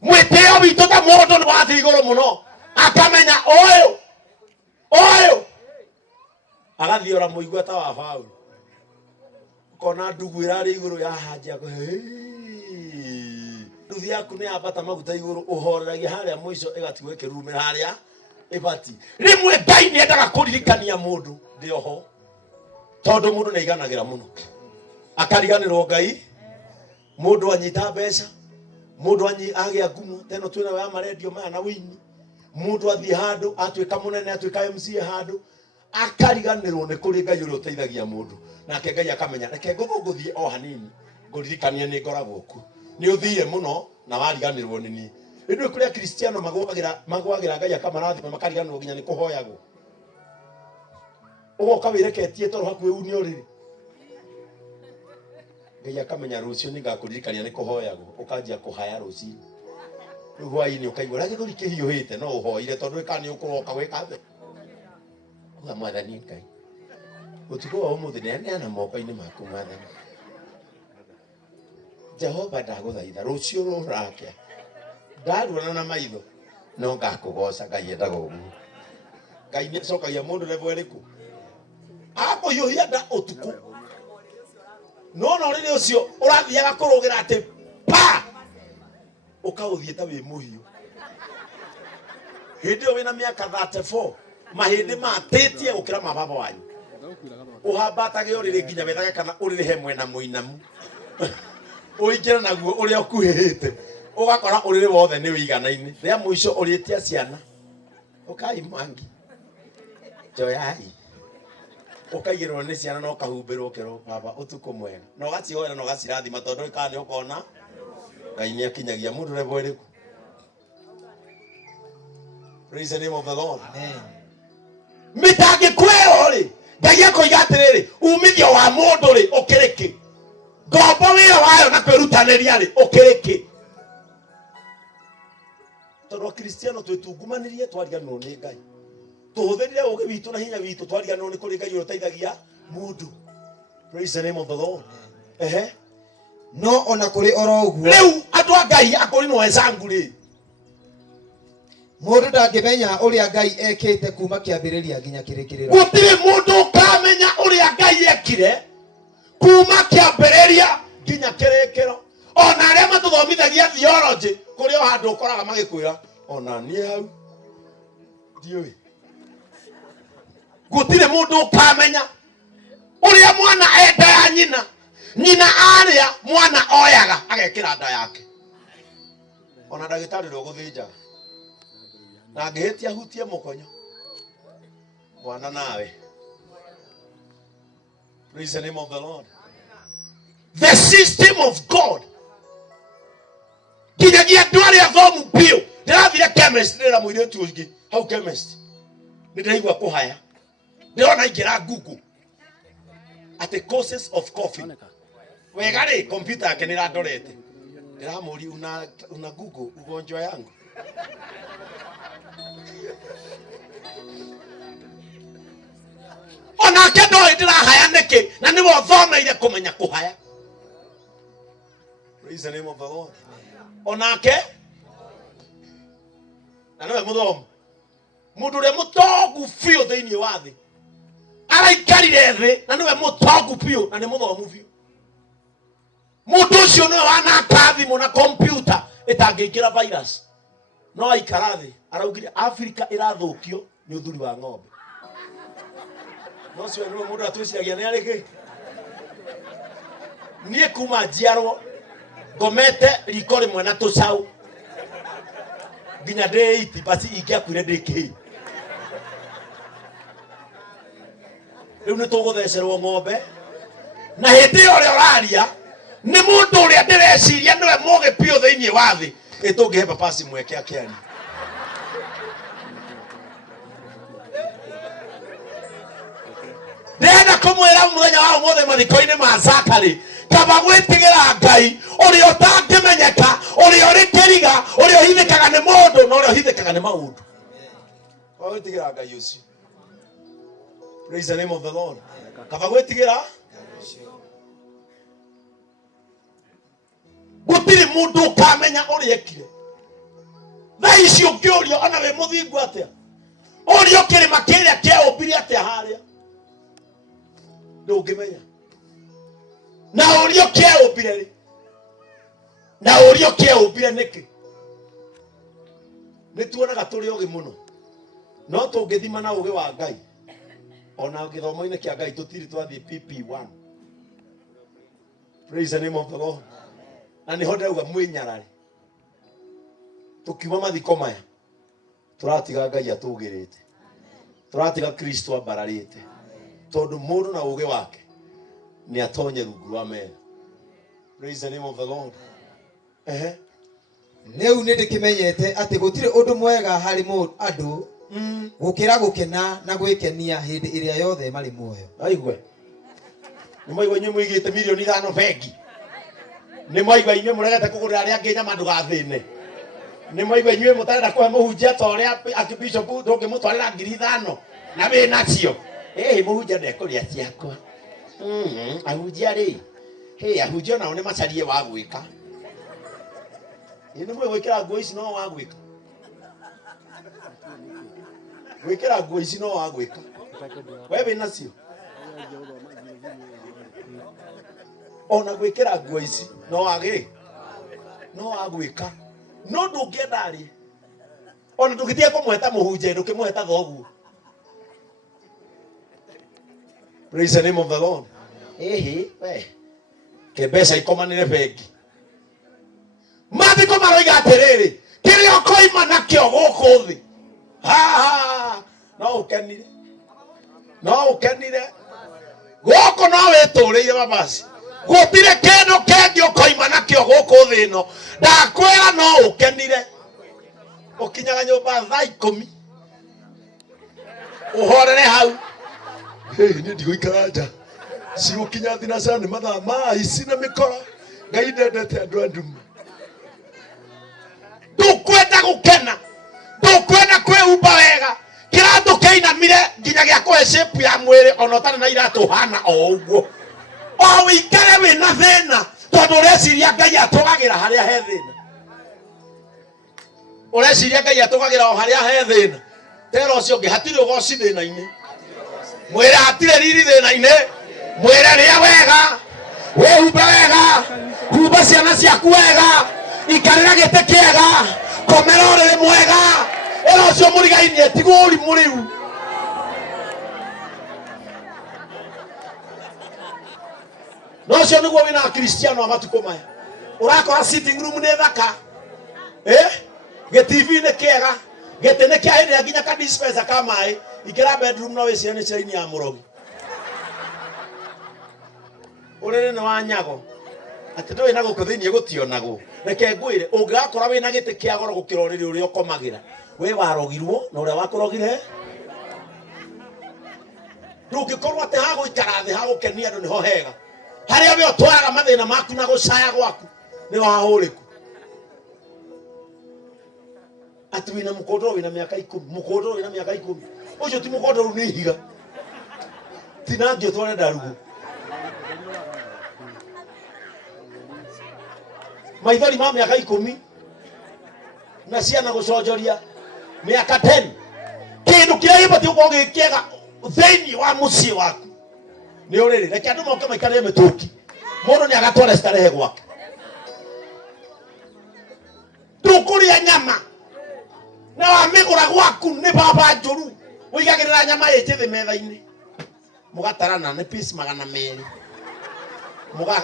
mwiteo witu ta mundu ni wathi iguru muno akamenya oyo agathiora muigua ta wa Paulo kona ndugu irari iguru ya hanja ko nduthi yaku ni abata maguta iguru uhoreragia haria mwico igatigwo ikirumira haria ibati rimwe Ngai ni endaga kuririkania mundu ndioho tondu mundu ni iganagira muno akariganirwo Ngai mundu anyita mbeca mundu agia ngumo teno twina wa maredio maya na wini mundu athie handu atwika munene atwika MC handu akariganirwo ni kuri Ngai uri uteithagia mundu nake Ngai akamenya reke nguthie o hanini nguririkania ni ngoragwo ku ni uthire muno na wariganirwo ni ni ndu kuria Kristiano magwagira Ngai akamarathima makariganirwo ginya ni kuhoyagwo ugoka wireketie toro hakuwe unio riri Ngai akamenya rucio ni ngakuririkania ni kuhoyagwo ukanjia kuhaya rucio riu hwaini ukaigwa rage thuri kihiuhite no uhoire tondu ikani ukuroka gwikathe uga mwathani Ngai utuko wa umuthi neana moko-ini maku mwathani Jehova ndaguthaitha rucio rurakia ndaruana na maitho no ngakugoca Ngai endaga uguo Ngai ni acokagia mundu level iriku akuyuhia nda utuku no riri ucio urathiaga kurugira ati pa ukauthie ta wi muhiu hindi wina miaka 34 mahindi matitie gukira mababa wanyu uhambatage uriri nginya wethage kana uriri he mwena muinamu uingira naguo uria ukuhihite ugakora uriri wothe ni wiganaine ria muico uritia ciana ukai mangi joyai ukaigirwo ni ciana no kahumbirwo kero baba utuko mwega no gacihoera no gacirathima tondu ikani ukona Ngai ni akinyagia mundu level iriku. Praise the name of the Lord. Amen. Mitangiko iyo ri Ngai akoiga atiriri umithio wa mundu ri ukiriki ngombo wiyo wayo na kwirutaniria ri ukiriki tondu Kristiano twitungumanirie twariganwo ni Ngai tuhuthirire ugi witu na hinya witu twariganwo ni kuri Ngai uteithagia mundu. Praise the name of the Lord. No ona kuri oro uguo riu andu a Ngai akuri no wenzangu ri mundu ndangimenya uria Ngai ekite kuma kiambiriria nginya kirikiriro gutiri mundu ukamenya uria Ngai ekire kuma kiambiriria nginya kirikiro ona aria matuthomithagia theology kuri o handu ukoraga magikwira ona nie hau ndiui gutiri mundu ukamenya uria mwana enda ya nyina aria mwana oyaga agekira nda yake ona ndagitari ndo guthinja na ngihitia hutie mukonyo mwana nawe. Praise the name of the Lord. The system of God kinyagia ndwari athomu bio ndirathire chemist ndira muiretu ungi hau chemist ndiraigwa kuhaya ndirona ingira Google at the causes of coffee wega ri computer yake nirandorete ndiramuri una Google ugonjwa yangu ona kendo ndirahaya niki na niwe thomeire kumenya kuhaya Praise the name of the Lord. Onake na no muthomu mundu ria mutongu fio thiini wa thi araikarire thi na niwe mutongu pio na ni muthomu fio. Mundu ucio niwe wanaka thimu na computer itangiikira virus no aikara thi araugire Africa irathukio ni uthuri wa ng'ombe. No cio niwe mundu atwiciragia ni ariki nie kuma njiarwo ngomete riko rimwe na tucau nginya ndĩ 80 basi ingĩakuire ndĩkĩ. Rĩu nĩ tũgũthecerwo ng'ombe na hĩndĩ ĩyo ũrĩa ũraria nĩ mũndũ ũrĩa ndĩreciria nĩwe mũũgĩ biũ thĩinĩ wa thĩ ĩtũngĩhe papasi mweke akĩaria. Ndĩrenda kũmwĩra mũthenya wa ũmũthĩ mathiko-inĩ ma Zakarĩ kaba gwĩtigĩra Ngai ũrĩa ũtangĩmenyeka, ũrĩa ũrĩ kĩriga, ũrĩa ũhithĩkaga nĩ mũndũ na ũrĩa ũhithĩkaga nĩ maũndũ. Gwĩtigĩra Ngai ũcio. Praise the name of the Lord. Kaba gwĩtigĩra gũtirĩ mũndũ ũkamenya ũrĩa ekire. Thaa ici ũngĩũrio ona wĩ mũthingu atĩa, ũrĩa kĩrĩma kĩrĩa kĩaũmbire atĩa harĩa ndũngĩmenya. Na ũrĩa kĩaũmbire rĩ, na ũrĩa kĩaũmbire nĩkĩ. Nĩtuonaga tũrĩ ũgĩ mũno no tũngĩthima na ũgĩ wa Ngai ona gĩthomo-inĩ kĩa Ngai tũtirĩ twathiĩ PP1. Praise the name of the Lord. Na nĩho ndauga mwĩnyarare tukiuma mathiko maya turatiga Ngai atũgĩrĩte, turatiga Kristo ambararĩte tondũ mũndũ na ũgĩ wake ni atonye rungu rwa mera. Praise the name of the Lord. Rĩu nĩ ndĩkĩmenyete atĩ gũtirĩ ũndũ mwega harĩ andũ gũkĩra gũkena na gwĩkenia hĩndĩ ĩrĩa yothe marĩ muoyo. Aigue nĩ maigua inyuĩ mũigĩte milioni 5 bengi, nĩ maigua inyuĩ mũregete kũgũrĩra arĩa angĩ nyama ndũgathĩne, nĩ maigua inyuĩ mũtarenda kũhe mũhunjia ta ũrĩa Archbishop ndũngĩmũtwarĩra 5,000 na wĩ nacio. Mũhunjia ndekũrĩa ciakwa. Ahunjia rĩ, ahunjia nao nĩ macarie wa gwĩka. Nĩ mwĩ gwĩkĩra nguo ici no wa gwĩka. Gwĩkĩra nguo ici no wa gwĩka. We wĩ nacio. Ona gwĩkĩra nguo ici no wagĩ. No wa gwĩka. No ndũngĩenda rĩ. Ona ndũgĩtiga kũmweta mũhunjia ndũkĩmweta thoguo. Praise the name of the Lord. Kebesa ikomanire bengi. Mathiko maroiga atĩrĩrĩ, kĩrĩa ũkoima nakĩo gũkũ thĩ. No ũkenire. No ũkenire. Gũkũ no wĩtũrĩire babasi. Gũtirĩ kĩndũ kĩngĩ ũkoima nakĩo gũkũ thĩ ĩno. Ndakwĩra no ũkenire. Ũkinyaga nyũmba thaa 10. Ũhorere hau. Nĩ ndigũikara nja. Cigũkinya thinacara nĩ mathaa ma ici na mĩkora. Ngai ndendete andũ a nduma. Ndũkwenda gũkena, ndũkwenda kwĩhumba wega, kĩratũ kĩinamire nginya gĩa kũhe shape ya mwĩrĩ ona ũtarĩ na iratũ hana o ũguo. O wĩikare wĩna thĩna tondũ ũreciria Ngai atũgagĩra harĩa he thĩna. Ũreciria Ngai atũgagĩra o harĩa he thĩna. Tera ũcio ũngĩ hatirĩ ũgoci thĩna-inĩ. Mwĩre hatirĩ riri thĩna-inĩ. Mwĩre rĩa wega, wĩhumbe wega, humba ciana ciaku wega, ikarĩra gĩtĩ kĩega, komera ũrĩrĩ mwega. Ĩra ũcio mũrigainie tigwo ũrimũ rĩu. No ũcio nĩguo wĩna Akristiano a matukũ maya. Ũrakora sitting room nĩ thaka. Gĩ-TV nĩ kĩega, gĩtĩ nĩ kĩa hĩndĩ nginya ka dispenser ka maĩ. Ingĩra bedroom no wĩcirie nĩ ciraini ya mũrogi. Ũrĩrĩ nĩ wa nyago. Atĩ ndũrĩ na gũkũ thĩinĩ gũtionagwo. Reke ngwĩre ũngĩgakora wĩna gĩtĩ kĩa goro gũkĩra ũrĩrĩ ũrĩa ũkomagĩra. We warogirwo na ũrĩa wakũrogire. Ndũngĩkorwo atĩ ha gũikara thĩ ha gũkenia andũ nĩho hega. Harĩa we ũtwaraga mathĩna maku na gũcaya gwaku nĩho hahũrĩku. Atĩ wĩna mũkondoro wĩna mĩaka 10, mũkondoro wĩna mĩaka 10. Ũcio ti mũkondoro nĩ ihiga. Tinangĩ ũtware ndarugu. maithori ma miaka 10 na ciana guconjoria miaka 10 kindu kiria gibati ukorwo gikiega thiini wa mucii waku ni uriri reke andu moke maikarire mituki mundu ni agatwara starehe gwake ndukuria nyama na wamigura gwaku ni baba njuru uigagirira nyama injithi metha-ini mugatarana ni piece 200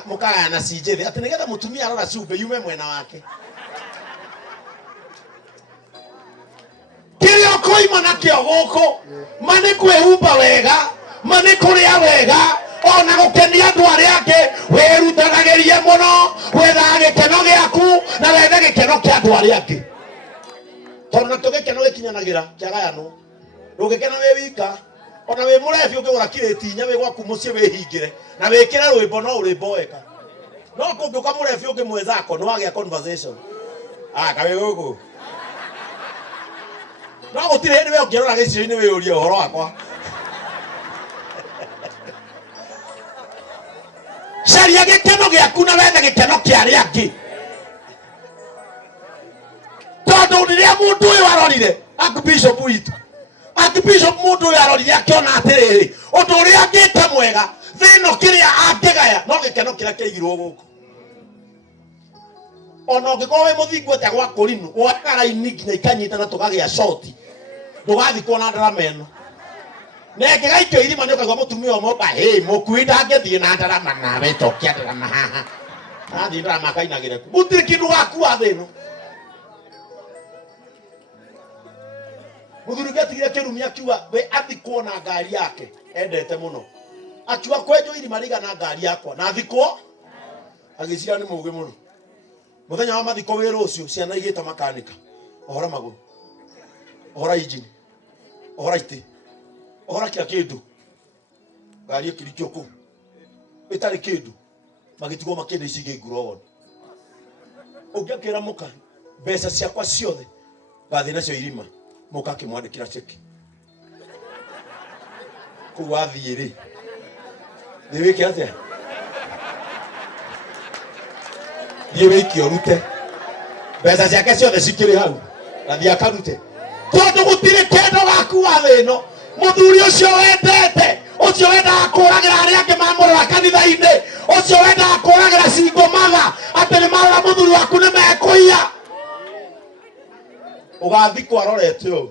mukagayana cinjithi ati nigetha mutumia arora cumbe yume mwena wake kiria koima nakio guku mani kwihumba wega mani kuria wega ona gukenia andu aria angi wirutanagirie muno wethaga gikeno giaku na wethe gikeno kia andu aria angi tondu nakio gikeno gikinyanagira kiagayano ndungikena wi wika ona wi murebi ukigura kireti inya wi gwaku mucii wihingire na wikire rwimbo no urimbo weka no kungiuka murebi ungimwethako ni wagia conversation kawi guku no gutire hindi we ukirora gicicio-ini wiurie uhoro wakwa caria gikeno giaku na wethe gikeno kia aria angi tondu riria mundu uyu arorire Archbishop witu Archbishop mundu uyu arorire akiona atiriri undu uria angite mwega thino kiria angigaya no gikeno kiria kiigirwo guku ona ungikorwo wi muthingu atia gwa kurinu woyaga raini nginya ikanyitana tukagia shoti ndugathikwo na ndarama ino na ingigaikio irima ni ukaigua mutumia umwe uka mukui ndangithie na ndarama nawe tokia ndarama haha athii ndarama akainagire ku gutiri kindu gakua thi ino muthuri gatigire kirumi akiuga we athikwo na ngari yake endete muno akiuga kwenjo irima rigana ngari yakwa na athikwo agicira ni muge muno muthenya wa mathiko wira ucio ciana igita makanika ohora maguru ohora injini ohora ite ohora kia kindu ngari ikirikio ku itari kindu magitigwo makende icige nguro ungikira muka mbeca ciakwa ciothe ngathi nacio irima muka kimwandikira cheki ku wathie ri ni wiki atia ni wiki orute mbeca ciake ciothe cikiri hau nathi akarute tondu gutire kendo gakuwa thino muthuri ucio wendete ucio wendaga kuragira aria angi mamurora kanitha-ini ucio wendaga kuragira cingo matha ati ni marora muthuri waku ni mekuia ugathikwo arorete u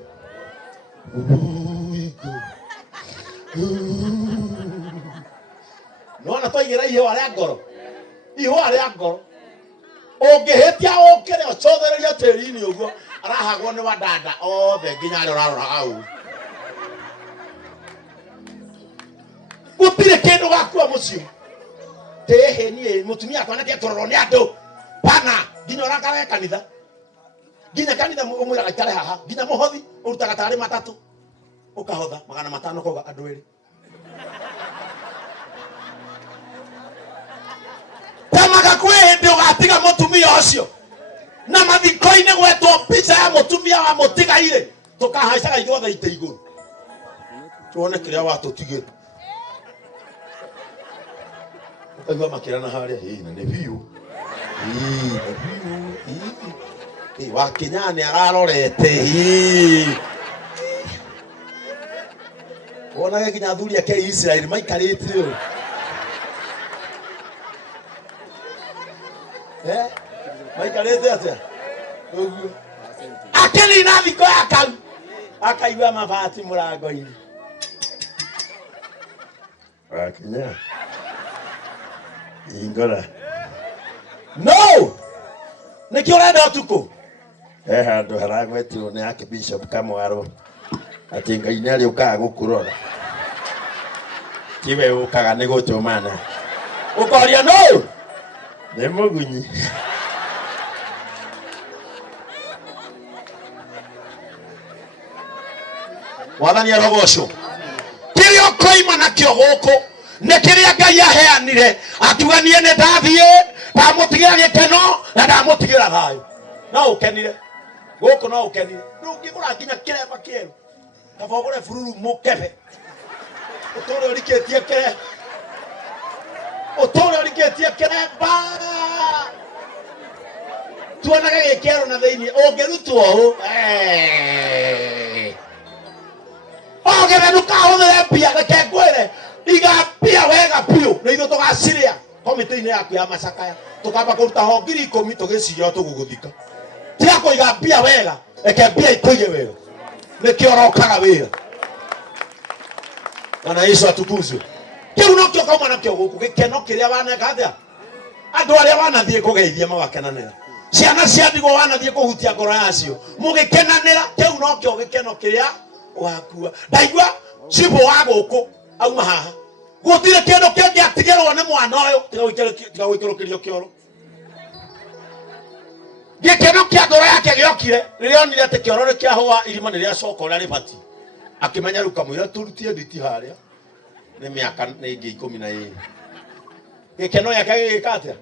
nona twaigira ihua ria ngoro ungihitia ukire ucothereria tiri-ini uguo arahagwo ni wadanda othe nginya aria urarora hau gutire kindu gakua mucio tehenie mutumia akwa nake turorwo ni andu pana nginya urakara kanitha nginya kanitha umwira gaikare haha nginya muhothi urutaga tari matatu ukahotha 500 koga andu eri tamaga kwi hindi ugatiga mutumia ucio na mathiko-ini gwetwo picha ya mutumia wa mutigaire tukahaicaga ithuothe ite iguru tuone kiria watutigire ukaigua makirana haria na ni biu wakinya ni ararorete wonage nginya athuri ake Israeli maikarite u maikarite atia uguo akili na thiko akau akaigua mabati murango-ini wakinya ingora no niki urenda utuku handu haragwetirwo ni Archbishop Kamwaro ati Ngai ni ari ukaga gukurora tiwe ukaga ni gutumana ukoria no ni mugunyi wathani arogocwo kiria ukoima nakio guku ni kiria Ngai aheanire akiuga nie ni ndathie ndamutigira gikeno na ndamutigira thayo no ukenire guku no ukenire ndungigura nginya kireba kieru kaba ugure bururu mukebe utore urikitie kiremba tuonage gĩkĩaro na thĩinĩ ũngĩrutwo ũũ ũgĩthenuka hũthĩre mbia reke ngwĩre iga mbia wega biũ na ithuĩ tũgacirĩa komĩtĩ-inĩ yaku ya macakaya tũkamba kũruta ho ngiri 10 tũgĩciria tũgũgũthika tiga kũiga mbia wega reke mbia ikũige wega nĩkĩo ũrokaga wĩra. Bwana Yesu atukuzwe. Kĩu no kĩo kauma nakĩo gũkũ gĩkeno kĩrĩa waneka atĩa andũ arĩa wanathiĩ kũgeithia magakenanĩra ciana cia ndigwa wanathiĩ kũhutia ngoro yacio mũgĩkenanĩra kĩu no kĩo gĩkeno kĩrĩa wakua. Ndaigua cibũ wa gũkũ auma haha gũtirĩ kĩndũ kĩngĩ atigĩrwo nĩ mwana ũyũ tiga gwĩkĩrũkĩrio kĩoro. Gĩkeno kĩa ngoro yake gĩokire rĩrĩa onire atĩ kĩoro nĩ kĩahũa irima nĩ rĩacoka ũrĩa rĩbatiĩ akĩmenya rĩu kamũira tũrutie nditi harĩa nĩ mĩaka nĩ ĩngĩ 12. Gĩkeno gĩake gĩgĩka atĩa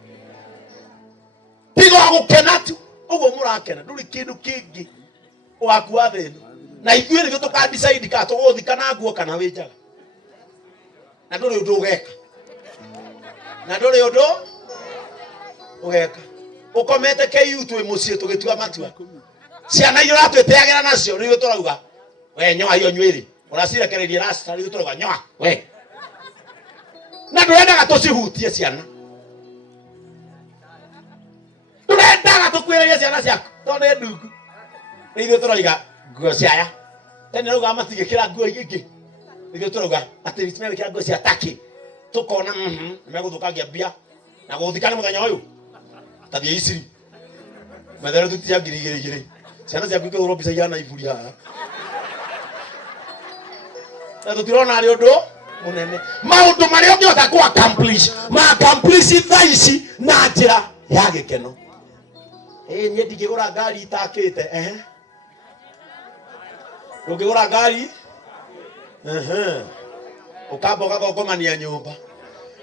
tiga gũkena tu ũguo mũrakena ndũrĩ kĩndũ kĩngĩ wakua thĩ ĩno na ithuĩ nĩguo tũkandicide kana tũgũthika na nguo kana wĩnjaga na ndũrĩ ũndũ ũgeka ũkomete KU twĩ mũciĩ tũgĩtua matua ciana iria ũratwĩteagĩra nacio nĩguo tũrauga we nyoa hiyo nywĩrĩ ũracirekereirie rasta nĩguo tũrauga nyoa we na ndũrendaga tũcihutie ciana ndũrendaga tũkwĩrĩrie ciana ciaku tondũ nĩ ndungu nĩguo tũrauga nguo ciaya tene rauga matigĩkĩra nguo ingĩ nĩguo tũrauga atĩ ritimegĩkĩra nguo cia taki tũkona nĩmegũthũkangia mbia na gũthika nĩ mũthenya ũyũ tathiĩ Isiri methere tũtia ngiri igĩrĩ ciana ciaku ikĩhũrwo mbica ihana iburi haha na tũtirona arĩ ũndũ mũnene maũndũ marĩa ũngĩhota kũ accomplish thaa ici na njĩra ya gĩkeno. Niĩ ndingĩgũra ngari itakĩte ndũngĩgũra ngari ũkamba ũgagongomania nyũmba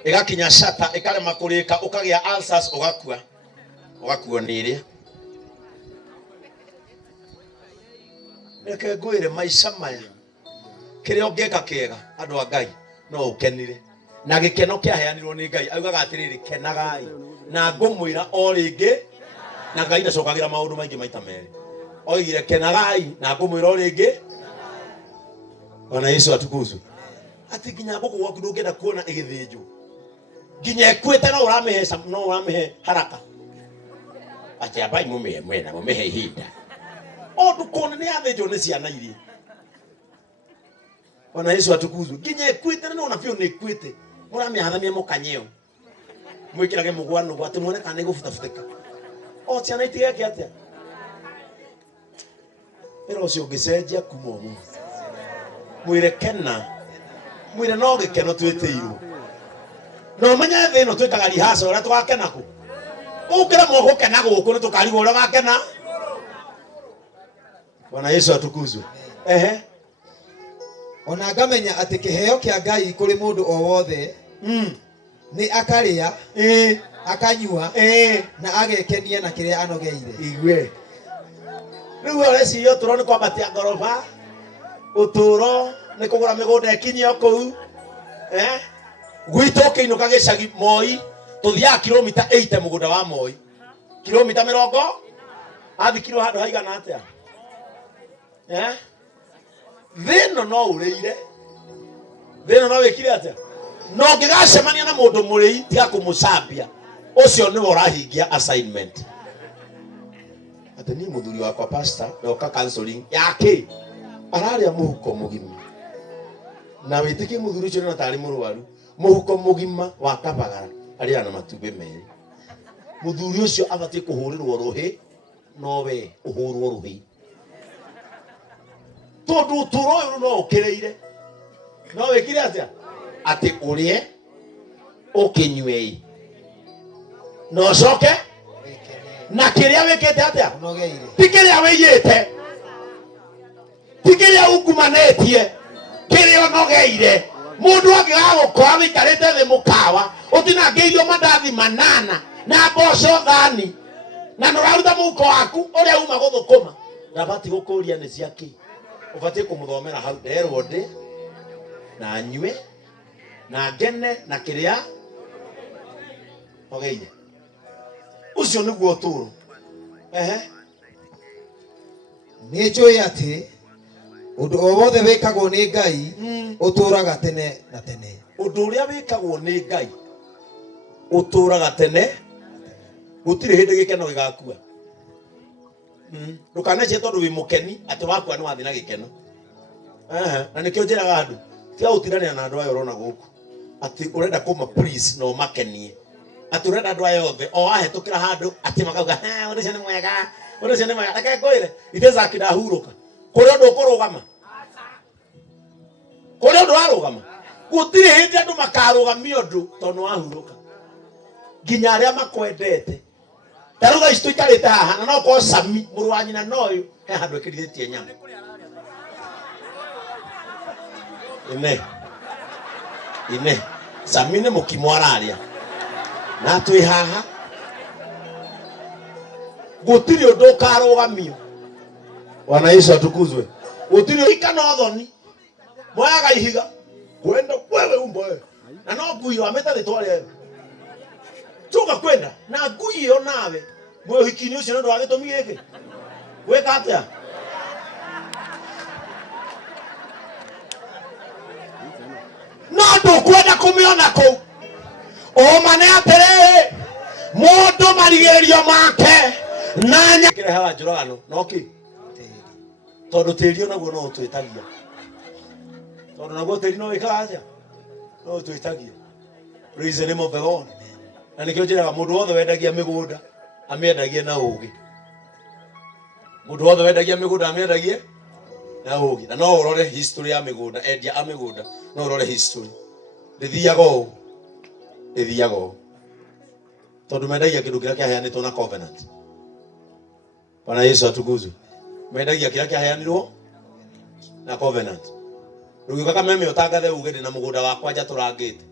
ĩgakinya shata ĩkarema kũrĩka ũkagĩa ulcers ũgakuo nĩ ĩrĩa. Reke ngwĩre maica maya kĩrĩa ũngĩka kĩega andũ a Ngai no ũkenire na gĩkeno kĩaheanirwo nĩ Ngai augaga atĩrĩrĩ kenagai na ngũmwĩra o rĩngĩ na Ngai ndacokagĩra maũndũ maingĩ maita merĩ oigire kenagai na ngũmwĩra o rĩngĩ. Bwana Yesu atukuzwe. Ati nginya ngũkũ gwaku ndũngĩenda kuona ĩgĩthĩnjwo nginya ĩkuĩte no ũramĩhe haraka ati abai mũmĩhe mwena mũmĩhe ihinda o ndũkona nĩ yathĩnjwo nĩ ciana iria. Bwana Yesu atukuzwe. Nginya ĩkuĩte no na biũ nĩ ĩkuĩte mũramĩhathamia mũkanyeo mwĩkĩrage mũgwano gwatĩ muone kana ĩgũbutabutĩka o ciana itigeke atĩa wĩra ũcio ũngĩcenjia kuma ũmũthĩ mwĩre kena mwĩre no gĩkeno twĩtĩirwo no ũmenye thĩ ĩno twĩkaga rehearsal ũrĩa tũgakena kũ ũngĩremwo gũkena gũkũ nĩ tũkarigwo ũrĩa gakena. Bwana Yesu atukuzwe. Ona ngamenya atĩ kĩheo kĩa Ngai kũrĩ mũndũ o wothe nĩ akarĩa akanyua na agekenia na kĩrĩa anogeire. Igwe rĩu ũreciria ũtũro nĩ kwambatia ngoroba ũtũro nĩ kũgũra mĩgũnda ĩkinyie kũu gwitũ ũkĩinũka gĩcagi Moi tũthiaga kilomita 80 mũgũnda wa Moi kilomita 40 athikirwo handũ haigana atĩa thĩno no ũrĩire thĩno no wĩkire atĩa no ngĩgacemania na mũndũ mũrĩi tiga kũmũcambia ũcio nĩwe ũrahingia assignment. Atĩ niĩ mũthuri wakwa pastor ndoka counseling yake ararĩa mũhuko mũgima na wĩtĩkie mũthuri ũcio na tarĩ mũrwaru mũhuko mũgima wa kabagara arĩa na matumbĩ merĩ mũthuri ũcio abatie kũhũrĩrwo rũhĩ no we ũhũrwo rũhĩ tondũ ũtũro ũyũ no ũkĩrĩire no wĩkire atĩa atĩ ũrĩe ũkĩnyue no ũcoke na kĩrĩa wĩkĩte atĩa ti kĩrĩa wĩiyĩte ti kĩrĩa ungumanĩtie kĩrĩa ũnogeire. Mũndũ angĩaga gũkora wĩikarĩte thĩ mũkawa ũtinangĩirio mandathi 8 na mboco thani na nũraruta mũhuko waku ũrĩa uma gũthũkũma ndabati gũkũria nĩ ciaki ũbatie kũmũthomera hau nderwo ndĩ na nyue na ngene na kĩrĩa ogeire. Ucio nĩguo ũtũro nĩ njũĩ atĩ ũndũ o wothe wĩkagwo nĩ Ngai ũtũũraga tene na tene. Ũndũ ũrĩa wĩkagwo nĩ Ngai ũtũũraga tene, gũtirĩ hĩndĩ gĩkeno gĩgakua. Ndũkanecie tondũ wĩ mũkeni atĩ wakua nĩ wathiĩ na gĩkeno. Na nĩkĩo njĩraga andũ tiga gũtiranĩra na andũ aya ũrona gũkũ atĩ ũrenda kũma please no makenie, atĩ ũrenda andũ aya othe o ahĩtũkĩra handũ atĩ makauga ũndũ ũcio nĩ mwega, ũndũ ũcio nĩ mwega. Reke ngwĩre ithe ndahurũka kũrĩ ũndũ ũkũrũgama, kũrĩ ũndũ warũgama. Gũtirĩ hĩndĩ andũ makarũgamia ũndũ tondũ wahurũka, nginya arĩa makwendete. Taruga ici tũikarĩte haha na no korwo Sami mũrũ wa nyina noyũ he handũ ekĩrithĩtie nyama. Ine Sami nĩ mũkimo ararĩa na twĩ haha, gũtirĩ ũndũ ũkarũgamio. Bwana Yesu atukuzwe. Gũtirĩ ikana thoni moyaga ihiga kwenda wewe umbo wewe na no ngui wa meta rĩtwa tuga kwenda na ngui ĩyo nawe mũhiki-inĩ ũcio nĩ ũndũ wa gĩtũmi gĩkĩ gwĩka atĩa. No ndũkwenda kũmĩona kũu. Ũma nĩ atĩrĩrĩ, mũndũ marigĩrĩrio make na nyakĩrehaga njũragano no kĩ, tondũ tĩri onaguo no ũtwĩtagia, tondũ naguo tĩri no wĩkaga atĩa, no ũtwĩtagia. Praise the name of the Lord. Na nĩkĩo njĩraga mũndũ wothe wendagia mĩgũnda amĩendagie na ũũgĩ. Mũndũ wothe wendagia mĩgũnda amĩendagie na ũũgĩ. Na no ũrore history ya mĩgũnda, endia a mĩgũnda no ũrore history. Ndĩthiaga ũũ, ndĩthiaga ũũ, tondũ mendagia kĩndũ kĩrĩa kĩaheanĩtwo na covenant. Bwana Yesu atukuzwe. Mendagia kĩrĩa kĩaheanirwo na covenant. Rũgĩuka kameme ũtangathe uge ndĩ na mũgũnda wakwa njatũrangĩte.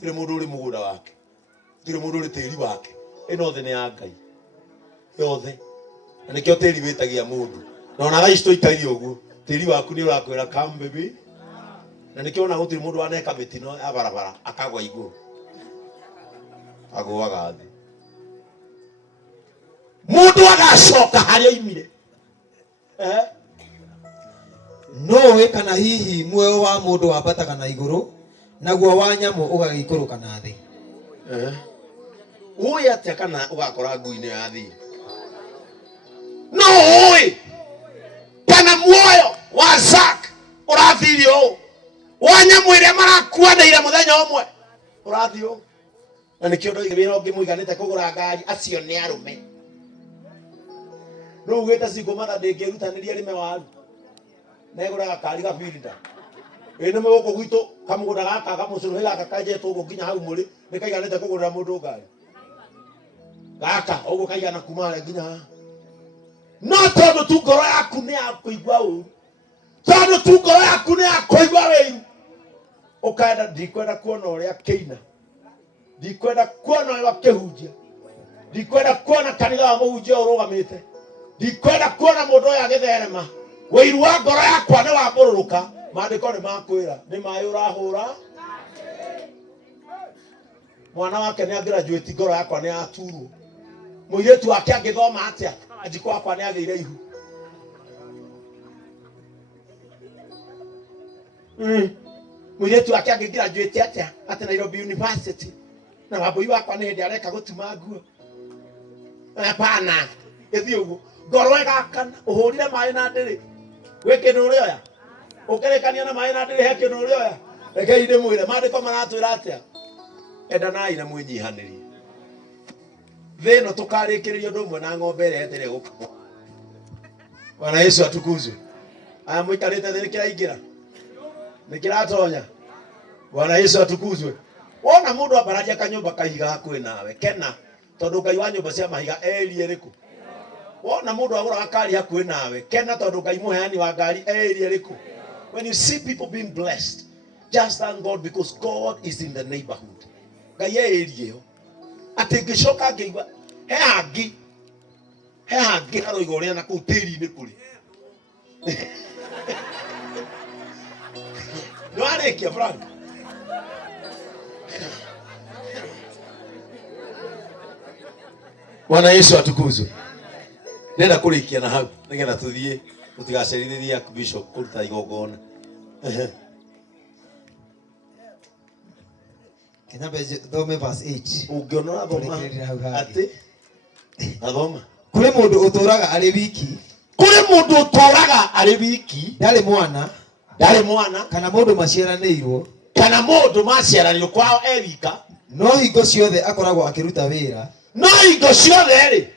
Tirĩ mũndũ ũrĩ mũgũnda wake, tirĩ mũndũ ũrĩ tĩri wake. Ĩno thĩ nĩ ya Ngai yothe. Na nĩkĩo tĩri wĩtagia mũndũ. Na onaga ici tũikaire ũguo, tĩri waku nĩ ũrakwĩra come baby. Na nĩkĩo ona gũtirĩ mũndũ waneka mĩtino ya barabara akagwa igũrũ, agũaga thĩ. Mũndũ agacoka harĩa oimire. No we kana hihi muoyo wa mũndũ wambataga na igũrũ naguo wa nyamũ ũgagĩikũrũka na thĩ. Ũĩ atĩa kana ũgakora ngui-inĩ ya thĩ? No ũĩ kana muoyo wa Zak ũrathirio ũũ, wa nyamũ ĩrĩa marakuanĩire mũthenya ũmwe ũrathiĩ ũũ. Na nĩkĩo ndoigire wĩra ũngĩ mũiganĩte kũgũra ngari, acio nĩ arũme. No ugĩte Singomara ndĩngĩrutanĩria rĩme waru na ĩgũra gakari ga builder. Ĩno gũkũ gwitũ kamũgũnda gaka kamũcũrũ gaka kanjetwo ũguo nginya hau mũrĩ nĩkaiganĩte kũgũrĩra mũndũ ngari gaka ũguo kaigana kuma harĩa nginya haha. No tondũ tu ngoro yaku nĩ ya kũigua ũru, tondũ tu ngoro yaku nĩ ya kũigua wĩru, ũkaenda ndikwenda kuona ũrĩa kĩina, ndikwenda kuona ũrĩa kĩhunjia, ndikwenda kuona kanitha wa mũhunjia ũrũgamĩte, ndikwenda kuona mũndũ ũyũ agĩtherema. Wĩru wa ngoro yakwa nĩ wambũrũrũka. Maandĩko nĩ makwĩra nĩ maĩ ũrahũra. Mwana wake nĩ graduate, ngoro yakwa nĩ yaturwo. Mũirĩtu wake angĩthoma atĩa, njiko yakwa nĩ agĩire ihu. Mũirĩtu wake angĩgraduate atĩa atĩ Nairobi University, na wambui wakwa nĩ hĩndĩ areka gũtuma nguo. Hapana, ĩthiĩ ũguo. Ngoro ĩgakana, ũhũrire maĩ na ndĩrĩ gwĩ kĩndũ ũrĩ oya, ũkĩrĩkania na maĩ na ndĩrĩ he kĩndũ ũrĩ oya. Rekei ndĩmwĩre maandĩko maratwĩra atĩa, endanai na mwĩnyihanĩrie. Thĩ ĩno tũkarĩkĩrĩria ũndũ ũmwe na ng'ombe ĩrĩa yetereire gũkamwo. Bwana Yesu atukuzwe. Aya mũikarĩte thĩ nĩkĩraingĩra, nĩkĩratonya. Bwana Yesu atukuzwe. Wona mũndũ ambaragia kanyũmba kahiga hakuhĩ nawe, kena, tondũ Ngai wa nyũmba cia mahiga eria ĩrĩkũ. Wona mũndũ agũra gakari hakuhĩ nawe, kena, tondũ Ngai mũheani wa ngari eria ĩrĩkũ. When you see people being blessed, just thank God because God is in the neighborhood. Ngai eria ĩyo. Atĩ ngĩcoka ngĩigua he hangĩ haroiga ũrĩa na kũu tĩri-inĩ kũrĩ. Nĩwarĩkia Frank? Bwana Yesu atukuzwe. Ndenda kurikia na hau nigetha tuthie utigacerithia bishop kuruta igongona. Kinyambe thome verse 8. Ungiona thoma ati athoma. Kuri mundu uturaga ari wiki. Kuri mundu uturaga ari wiki. Ndari mwana. Kana mundu maciaranirwo. Kana mundu maciaranirwo kwao ewika. No hingo ciothe akoragwo akiruta wira. No hingo ciothe ri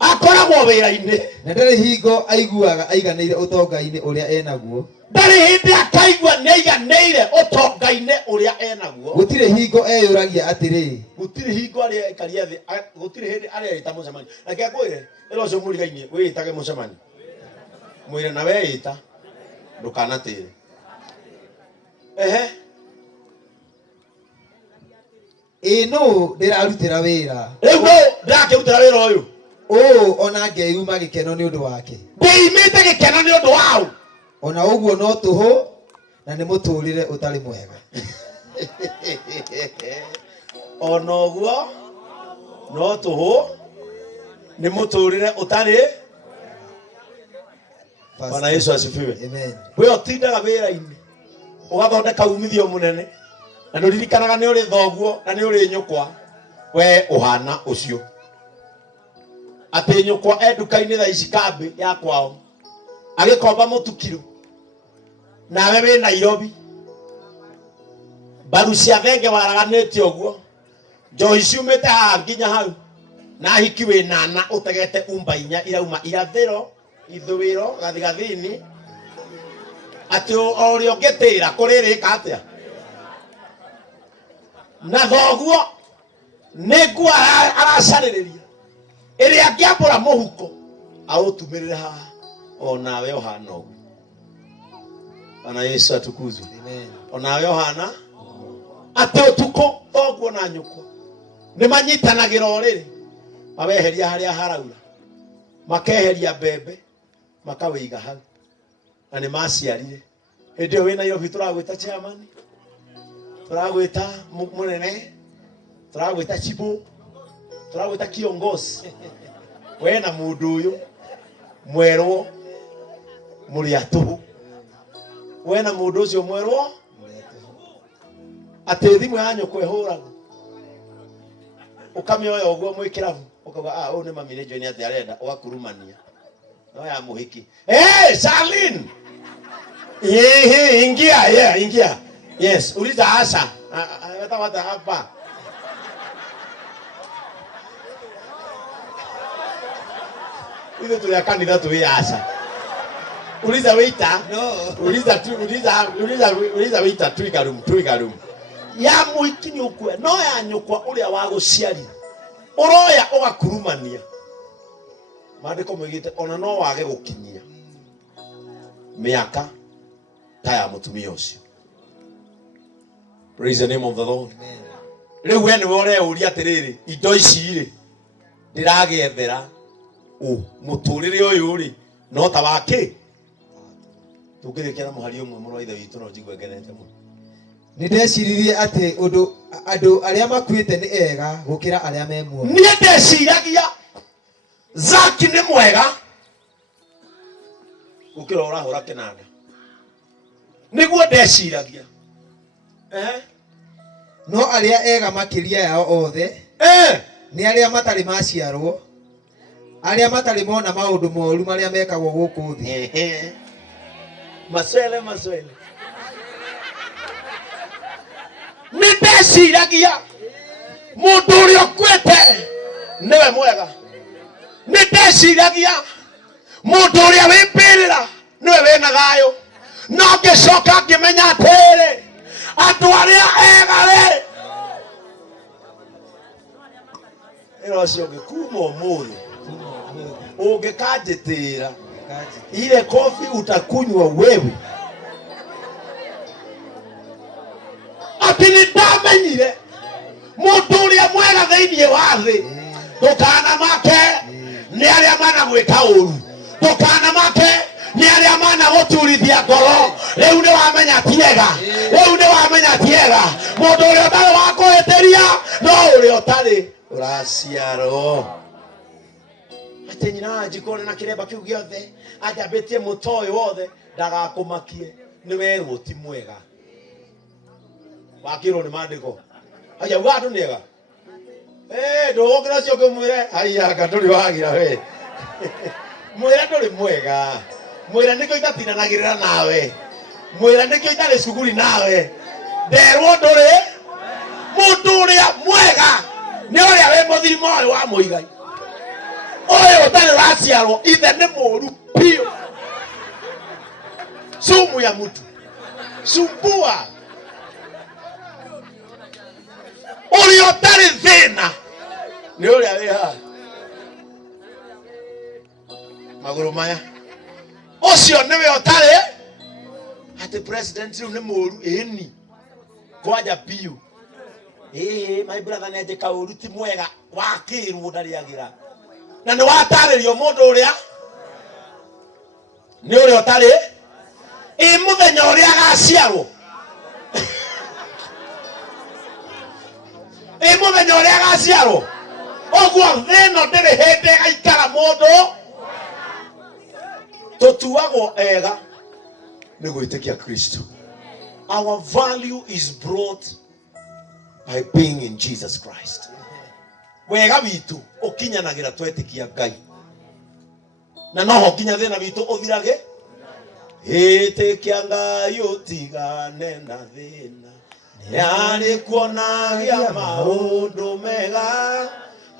akoragwo wira-ini. Na ndari hingo aiguaga aiganĩire ũtonga-inĩ ũrĩa enaguo. Ndari hindi akaigua nĩaiganĩire ũtonga-inĩ ũrĩa enaguo. Gũtirĩ hingo eyũragia atĩrĩ. Gũtirĩ hingo arĩa ikaria thĩ, gũtirĩ hindi arĩa ĩta mũcemanio. Reke ngwĩre ĩro ũcio mũriga-inĩ wĩĩtage mũcemanio. Mwĩre na weĩta ndũkanatĩre. Ĩno ndĩrarutĩra wĩra. Rĩu ndĩrakĩrutĩra wĩra ũyũ. Ona ngeyuma gĩkeno nĩ ũndũ wake. Ndĩimĩte gĩkeno nĩ ũndũ wao. Ona ũguo no tũhũ na nĩ mũtũrĩre ũtarĩ mwega. Ona ũguo no tũhũ nĩ mũtũrĩre ũtarĩ. Bwana Yesu asifiwe. Amen. Wewe ũtindaga wĩra-inĩ ũgathondeka umithio mũnene na ndũririkanaga nĩ ũrĩ thoguo na nĩ ũrĩ nyũkwa. We ũhana ũcio atĩ nyũkwa enduka-inĩ thaa ici kambĩ ya kwao agĩkomba mũtu kiro, nawe wĩ Nairobi, mbaru cia thenge waraganĩte ũguo, njohi ciumĩte haha nginya hau, na hiki wĩ nana ũtegete umba inya irauma irathĩro ithũĩro gathigathini, atĩ o ũrĩa ũngĩtĩra kũrĩrĩka atĩa. Na thoguo nĩ nguo aracarĩrĩria ĩrĩa angĩambũra mũhuko aũtumĩrĩre haha, onawe ũhana ũguo. Bwana Yesu atukuzwe. Onawe ũhana atĩ ũtukũ thoguo na nyũkwa nĩ manyitanagĩra ũrĩrĩ, maweheria harĩa haraura, makeheria mbembe makawĩiga hau, na nĩ maciarire. Hĩndĩ ĩyo wĩ Nairobi tũragwĩta chairman, tũragwĩta mũnene, tũragwĩta chibu, tũragwĩta kiongozi. We na mũndũ ũyũ mwerwo mũrĩ atũhũ. We na mũndũ ũcio mwerwo atĩ thimũ ya nyũkwa ĩhũragwo, ũkamĩoya ũguo mwĩ kĩrabu, ũkauga ũyũ nĩ mami nĩ njũĩ nĩ atĩ arenda, ũgakurumania no ya mũhiki. Charlene, ingia, ingia. Yes, uliza Asha. Wata hapa. Ile tu ya kanisa tu ya Asha. Uliza waiter. No. Uliza waiter twiga room. Ya muikini ukwe. No ya nyukwa uria wa guciari. Uroya ugakurumania. Maandiko moigite ona no wage gukinyia miaka ta ya mutumia ucio. Praise the name of the Lord. Riu we niwe ureuria atiriri indo ici ri ndiragiethera muturire uyu ri no ta wake tungirikira muhari umwe muno ithe witu no njigwe ngenete muno. Nĩ ndeciririe atĩ andũ arĩa makuĩte nĩ ega gũkĩra arĩa me muoyo. Niĩ ndeciragia Zaki nĩ mwega gũkĩra ũrahũra kĩnanda. Nĩguo ndeciragia. No arĩa ega makĩria yao othe nĩ arĩa matarĩ maciarwo, arĩa matarĩ mona maũndũ moru marĩa mekagwo gũkũ thĩ. Maswele. Nĩ ndeciragia mũndũ ũrĩa ũkuĩte nĩwe mwega. Nĩ ndeciragia mũndũ ũrĩa wĩmbĩrĩra nĩwe wĩna thayũ. No ngĩcoka ngĩmenya atĩrĩ andũ arĩa ega-rĩ ĩro cio ngĩkuma ũmũthĩ ũngĩkanjĩtĩra ile kofi utakunywa wewe. Atĩ nĩndamenyire mũndũ ũrĩa mwega thĩinĩ wa thĩ ndũkanamake nĩ arĩa managwĩka ũru, ndũkanamake nĩ arĩa managũturithia ngoro. Rĩu nĩ wamenya tiega, rĩu nĩ wamenya tiega. Mũndũ ũrĩa ũtarĩ wa kũhĩtĩria no ũrĩa ũtarĩ ũraciarwo. njambĩtie nyina njikone na kĩremba kĩu gĩothe anjambĩtie mũtoĩ wothe ndagakũmakie nĩ werwo ti mwega wakĩrwo nĩ maandĩko aya uga andũ nĩega ndũgũkĩra cio kĩmwĩre aianga ndũrĩ wagira we mwĩre ndũrĩ mwega mwĩre nĩkĩo itatindanagĩrĩra nawe mwĩre nĩkĩo itarĩ cuguri nawe nderwo ndũrĩ mũndũ ũrĩa mwega nĩ ũrĩa wĩ mũthimo ũyũ wa mũigai ũyũ ũtarĩ ũraciarwo ithe nĩ mũũru piũ sumu ya mtu sumbua ũrĩa ũtarĩ thĩna nĩ ũrĩa wĩ haha magũrũ maya ũcio nĩwe ũtarĩ atĩ president rĩu nĩ mũũru ĩni kwanja piũ my brother nĩ anjĩka ũru ti mwega wakĩrwo ndarĩagĩra na nĩ watarĩrio mũndũ ũrĩa nĩ ũrĩa ũtarĩ mũthenya ũrĩa agaciarwo mũthenya ũrĩa agaciarwo ũguo thĩno ndĩrĩ hĩndĩ ĩgaikara mũndũ tũtuagwo ega nĩ gwĩtĩkia Kristo. Our value is brought by being in Jesus Christ. Wega witũ ũkinyanagĩra twetĩkia Ngai na noho nginya thĩna witũ ũthirage ĩtĩkia Ngai ũtigane na thĩna nĩarĩ kuonagia maũndũ mega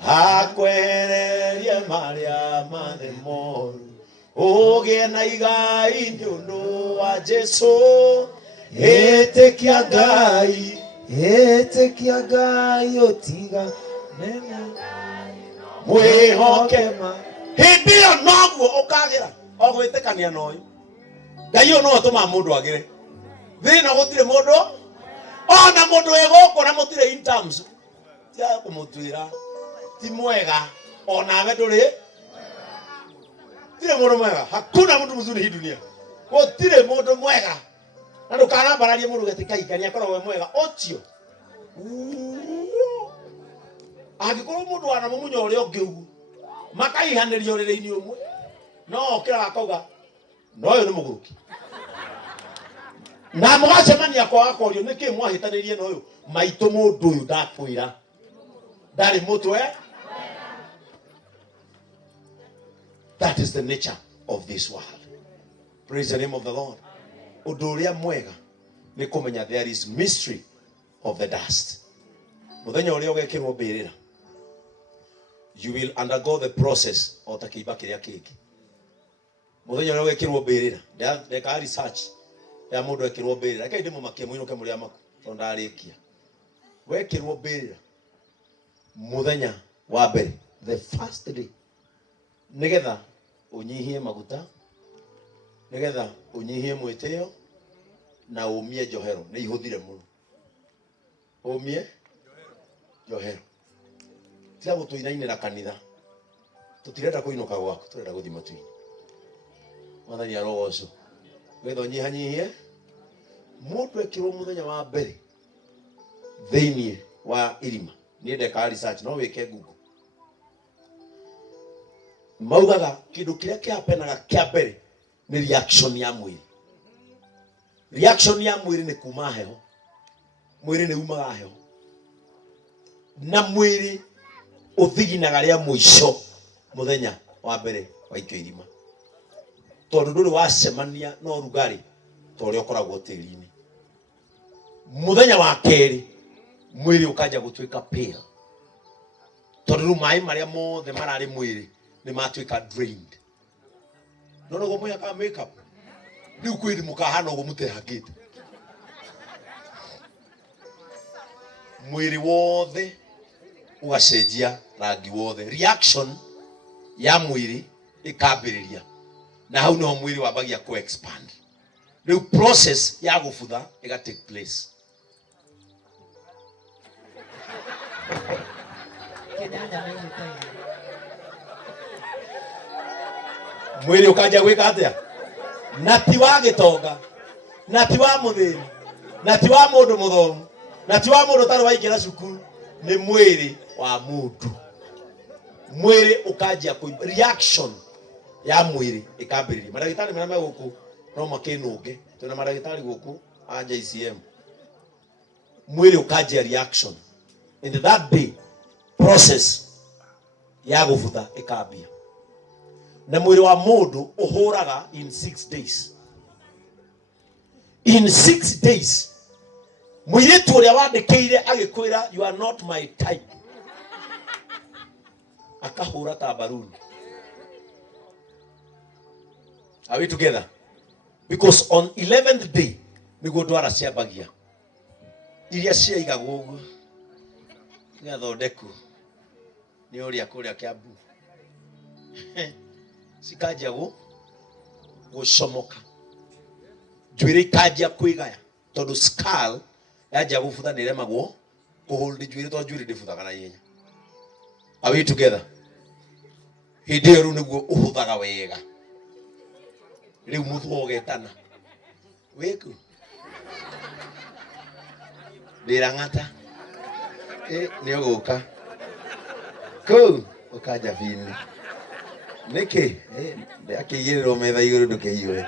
akwehererie marĩa mathe moru ũgĩe na igai nĩ ũndũ wa Jesũ ĩtĩkia Ngai ũtigane mwĩhoke hĩndĩ ĩyo noguo ũkagĩra gwĩtĩkania na ũyũ Ngai ũyũ no ũtũmaga mũndũ agĩre thĩna gũtirĩ mũndũ ona mũndũ wĩ gũkũ na mũtirĩ in terms tia kũmũtuĩra ti mwega onawe ndũrĩ tirĩ mũndũ mwega hakuna mtu mzuri hii dunia gũtirĩ mũndũ mwega na ndũkanambararie mũndũ gĩtĩkaikania akoragwo we mwega ũtio angĩkorwo mũndũ wana mũmunya ũrĩa ũngĩ ũguo makaihanĩria ũrĩrĩ-inĩ ũmwe no kĩraga akauga no ũyũ nĩ mũgũrũki na mũgacemania kwaga kwario nĩkĩ mwahĩtanĩrie na ũyũ maitũ mũndũ ũyũ ndakwĩra ndarĩ mũtwe. That is the nature of this world. Praise the name of the Lord. Ũndũ ũrĩa mwega nĩ kũmenya there is mystery of the dust. Mũthenya ũrĩa ũgekĩrwo mbĩrĩra you will undergo the process o ta kĩimba kĩrĩa kĩngĩ. Mũthenya ũrĩa ũgekĩrwo mbĩrĩra ndeka research ya mũndũ ekĩrwo mbĩrĩra reke ndĩmũmakie mũinũke mũrĩa maku tondũ ndarĩkia wekĩrwo mbĩrĩra mũthenya wa mbere the first day nĩgetha ũnyihie maguta nĩgetha ũnyihie mwĩtĩo na ũmie njohero nĩ ihũthire mũno ũmie njohero tiga gũtũinainĩra kanitha tũtirenda kũinũka gwaku tũrenda gũthiĩ matu-inĩ mwathani arogocwo nĩgetha ũnyihanyihie mũndũ ekĩrwo mũthenya wa mbere thĩinĩ wa irima niĩ ndeka research no wĩke Google maugaga kĩndũ kĩrĩa kĩapenaga kĩa mbere nĩ reaction ya mwĩrĩ. Reaction ya mwĩrĩ nĩ kuma heho, mwĩrĩ nĩ umaga heho na mwĩrĩ ũthiginaga rĩa mũico mũthenya wa mbere wa ikio irima tondũ ndũrĩ wacemania na ũrugarĩ ta ũrĩa ũkoragwo tĩri-inĩ. Mũthenya wa kerĩ mwĩrĩ ũkanja gũtuĩka pale tondũ rĩu maĩ marĩa mothe mararĩ mwĩrĩ nĩ matuĩka drained. Nono go moya ka make up rĩu kwĩrĩ mũkahana ũguo mũtehangĩte mwĩrĩ wothe ũgacenjia rangi wothe. Reaction ya mwĩrĩ ĩkambĩrĩria na hau nĩho mwĩrĩ wambagia ku expand. Rĩu process ya gũbutha ĩga take place. Mwĩrĩ ũkanja gwĩka atĩa na ti wa gĩtonga na ti wa mũthĩni na ti wa mũndũ mũthomu na ti wa mũndũ ũtarĩ waingĩra cukuru, nĩ mwĩrĩ wa mũndũ. mwiri ukajia kuimba, reaction ya mwiri ikambiriria. Madagitari marĩa megũkũ no makinũnge, tuna madagitari gũkũ a JCM. Mwiri ukajia reaction, in that day process ya gũbutha ikambia. Na mwiri wa mũndũ ũhũraga in 6 days. In 6 days mũirĩtu ũrĩa wandĩkĩire agĩkwĩra you are not my type, akahũra ta balloon. Are we together? Because on 11th day nĩguo ndwara ciambagia, iria ciaigagwo ũguo nĩathondeku nĩ ũrĩa kũrĩa Kiambu cikanjia gũcomoka, njuĩrĩ ikanjia kwĩgaya tondũ skull yanjia gũbutha nĩ remagwo kũhold njuĩrĩ tondũ njuĩrĩ ndĩbuthaga na ihenya. Are we together? Hĩndĩ ĩyo rĩu nĩguo ũhũthaga wega. Rĩu mũthwa ũgetana wĩku ndĩrang'ata nĩ ũgũka kũu ũkanja bini nĩkĩ ndakĩigĩrĩrwo metha igũrũ ndũkĩhiũhe.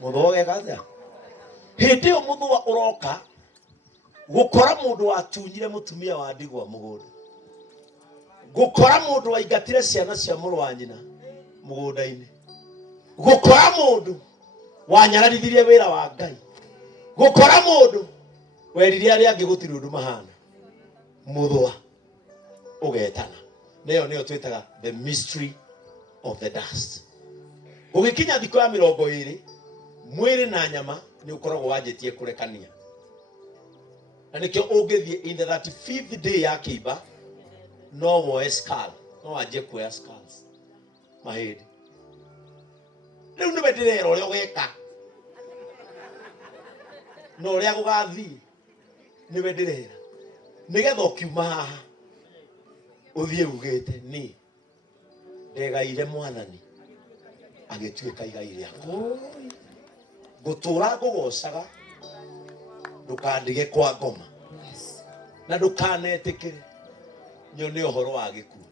Mũthwa ũgekaja hĩndĩ ĩyo mũthwa ũroka gũkora mũndũ watunyire mũtumia wa ndigwa mũgũnda, gũkora mũndũ waingatire ciana cia mũrũ wa nyina mũgũnda-inĩ, gũkora mũndũ wanyararithirie wĩra wa Ngai, gũkora mũndũ werire arĩa angĩ gũtirĩ ũndũ mahana. Mũthwa ũgetana. Nĩyo twĩtaga the mystery of the dust. Ũgĩkinya thikũ ya 20 mwĩrĩ na nyama nĩ ũkoragwo wanjĩtie kũrekania. Na nĩkĩo ũngĩthiĩ in the 35th day ya kĩimba no woe skull, no wanjie kuoya skulls mahĩndĩ. Rĩu nĩwe ndĩrera ũrĩa ũgeka na ũrĩa gũgathiĩ, nĩwe ndĩrera nĩgetha ũkiuma haha ũthiĩ ugĩte nĩ ndegaire Mwathani agĩtuĩka igai rĩakwa. Ngũtũra ngũgocaga, ndũkandige kwa ngoma na ndũkanetĩkĩre nyone ũhoro wa gĩkuũ.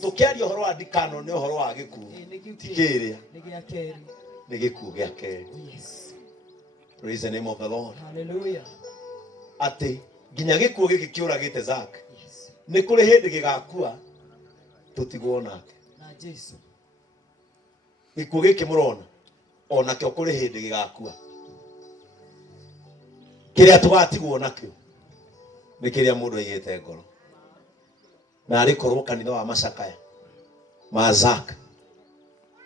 Tũkĩaria ũhoro wa ndikano nĩ ũhoro wa gĩkuũ, ti kĩrĩa nĩ gĩkuũ gĩa kerĩ. Praise the name of the Lord. Hallelujah. Ati nginya gĩkuũ gĩkĩ kĩũragĩte Zaka nĩ kũrĩ hĩndĩ gĩgakua tũtigwo nake na Jesu. Gĩkuũ gĩkĩ mũrona onakĩo kũrĩ hĩndĩ gĩgakua. Kĩrĩa tũgatigwo nakĩo nĩ kĩrĩa mũndũ aigĩte ngoro. Na arĩ korwo kanitha wa macakaya ma Zaka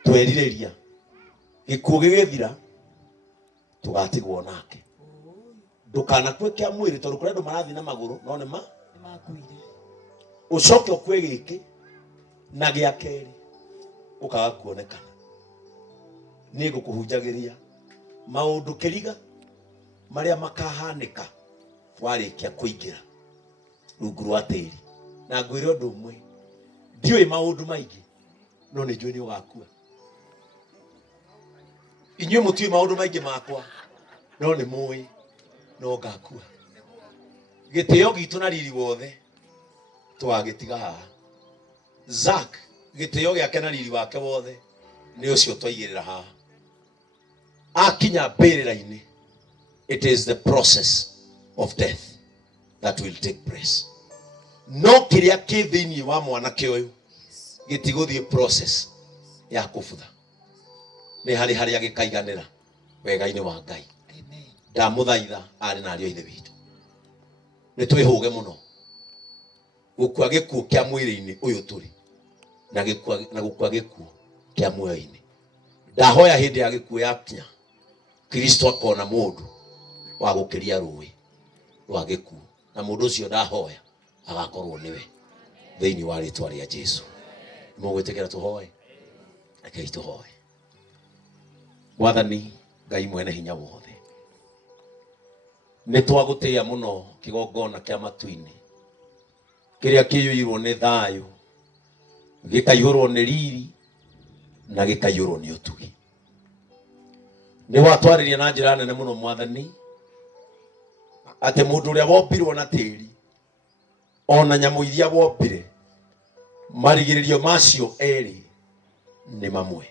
twerirĩria gĩkuũ gĩgĩthira tũgatigwo nake. Ndũkanakue kĩa mwĩrĩ tondũ kũrĩa andũ marathiĩ na magũrũ no nĩ makuire. Ũcoke ũkue gĩkĩ na gĩa kerĩ ũkaga kuonekana. Niĩ ngũkũhunjagĩria maũndũ kĩriga marĩa makahanĩka warĩkia kũingĩra rungu rwa tĩri. Na ngwĩre ũndũ ũmwe, ndiũĩ maũndũ maingĩ no nĩ njũĩ nĩ ũgakua. Inyuĩ mũtiũĩ maũndũ maingĩ makwa no nĩ mũĩ no ngakua. Gĩtĩo gitũ na riri wothe twagĩtiga haha. Zaka gĩtĩo gĩake na riri wake wothe nĩ ũcio twaigĩrĩra haha. Akinya mbĩrĩra-inĩ, it is the process of death that will take place. No kĩrĩa kĩ thĩinĩ wa mwanake ũyũ gĩtigũthiĩ process ya kũbutha. Nĩ harĩa gĩkaiganĩra wega-inĩ wa Ngai. Ndamũthaitha arĩ na ariũ a ithe witũ, nĩ twĩhũge mũno gũkua gĩkuũ kĩa mwĩrĩ-inĩ ũyũ tũrĩ na gũkua gĩkuũ kĩa muoyo-inĩ. Ndahoya hĩndĩ ya gĩkuũ yakinya Kristo akona mũndũ wa gũkĩria rũĩ rwa gĩkuũ, na mũndũ ũcio ndahoya agakorwo nĩwe thĩinĩ wa rĩtwa rĩa Jesũ. Mũgwĩtĩkĩra tũhoe? Rekei tũhoe. Mwathani Ngai mwene hinya wothe, nĩ twagũtĩĩa mũno kĩgongona kĩa matu-inĩ kĩrĩa kĩiyũirwo nĩ thayũ, gĩkaiyũrwo nĩ riri na gĩkaiyũrwo nĩ ũtugi. Nĩ watwarĩria na njĩra nene mũno Mwathani atĩ mũndũ ũrĩa wombirwo na tĩri ona nyamũ iria wombire marigiririo macio eri ni mamwe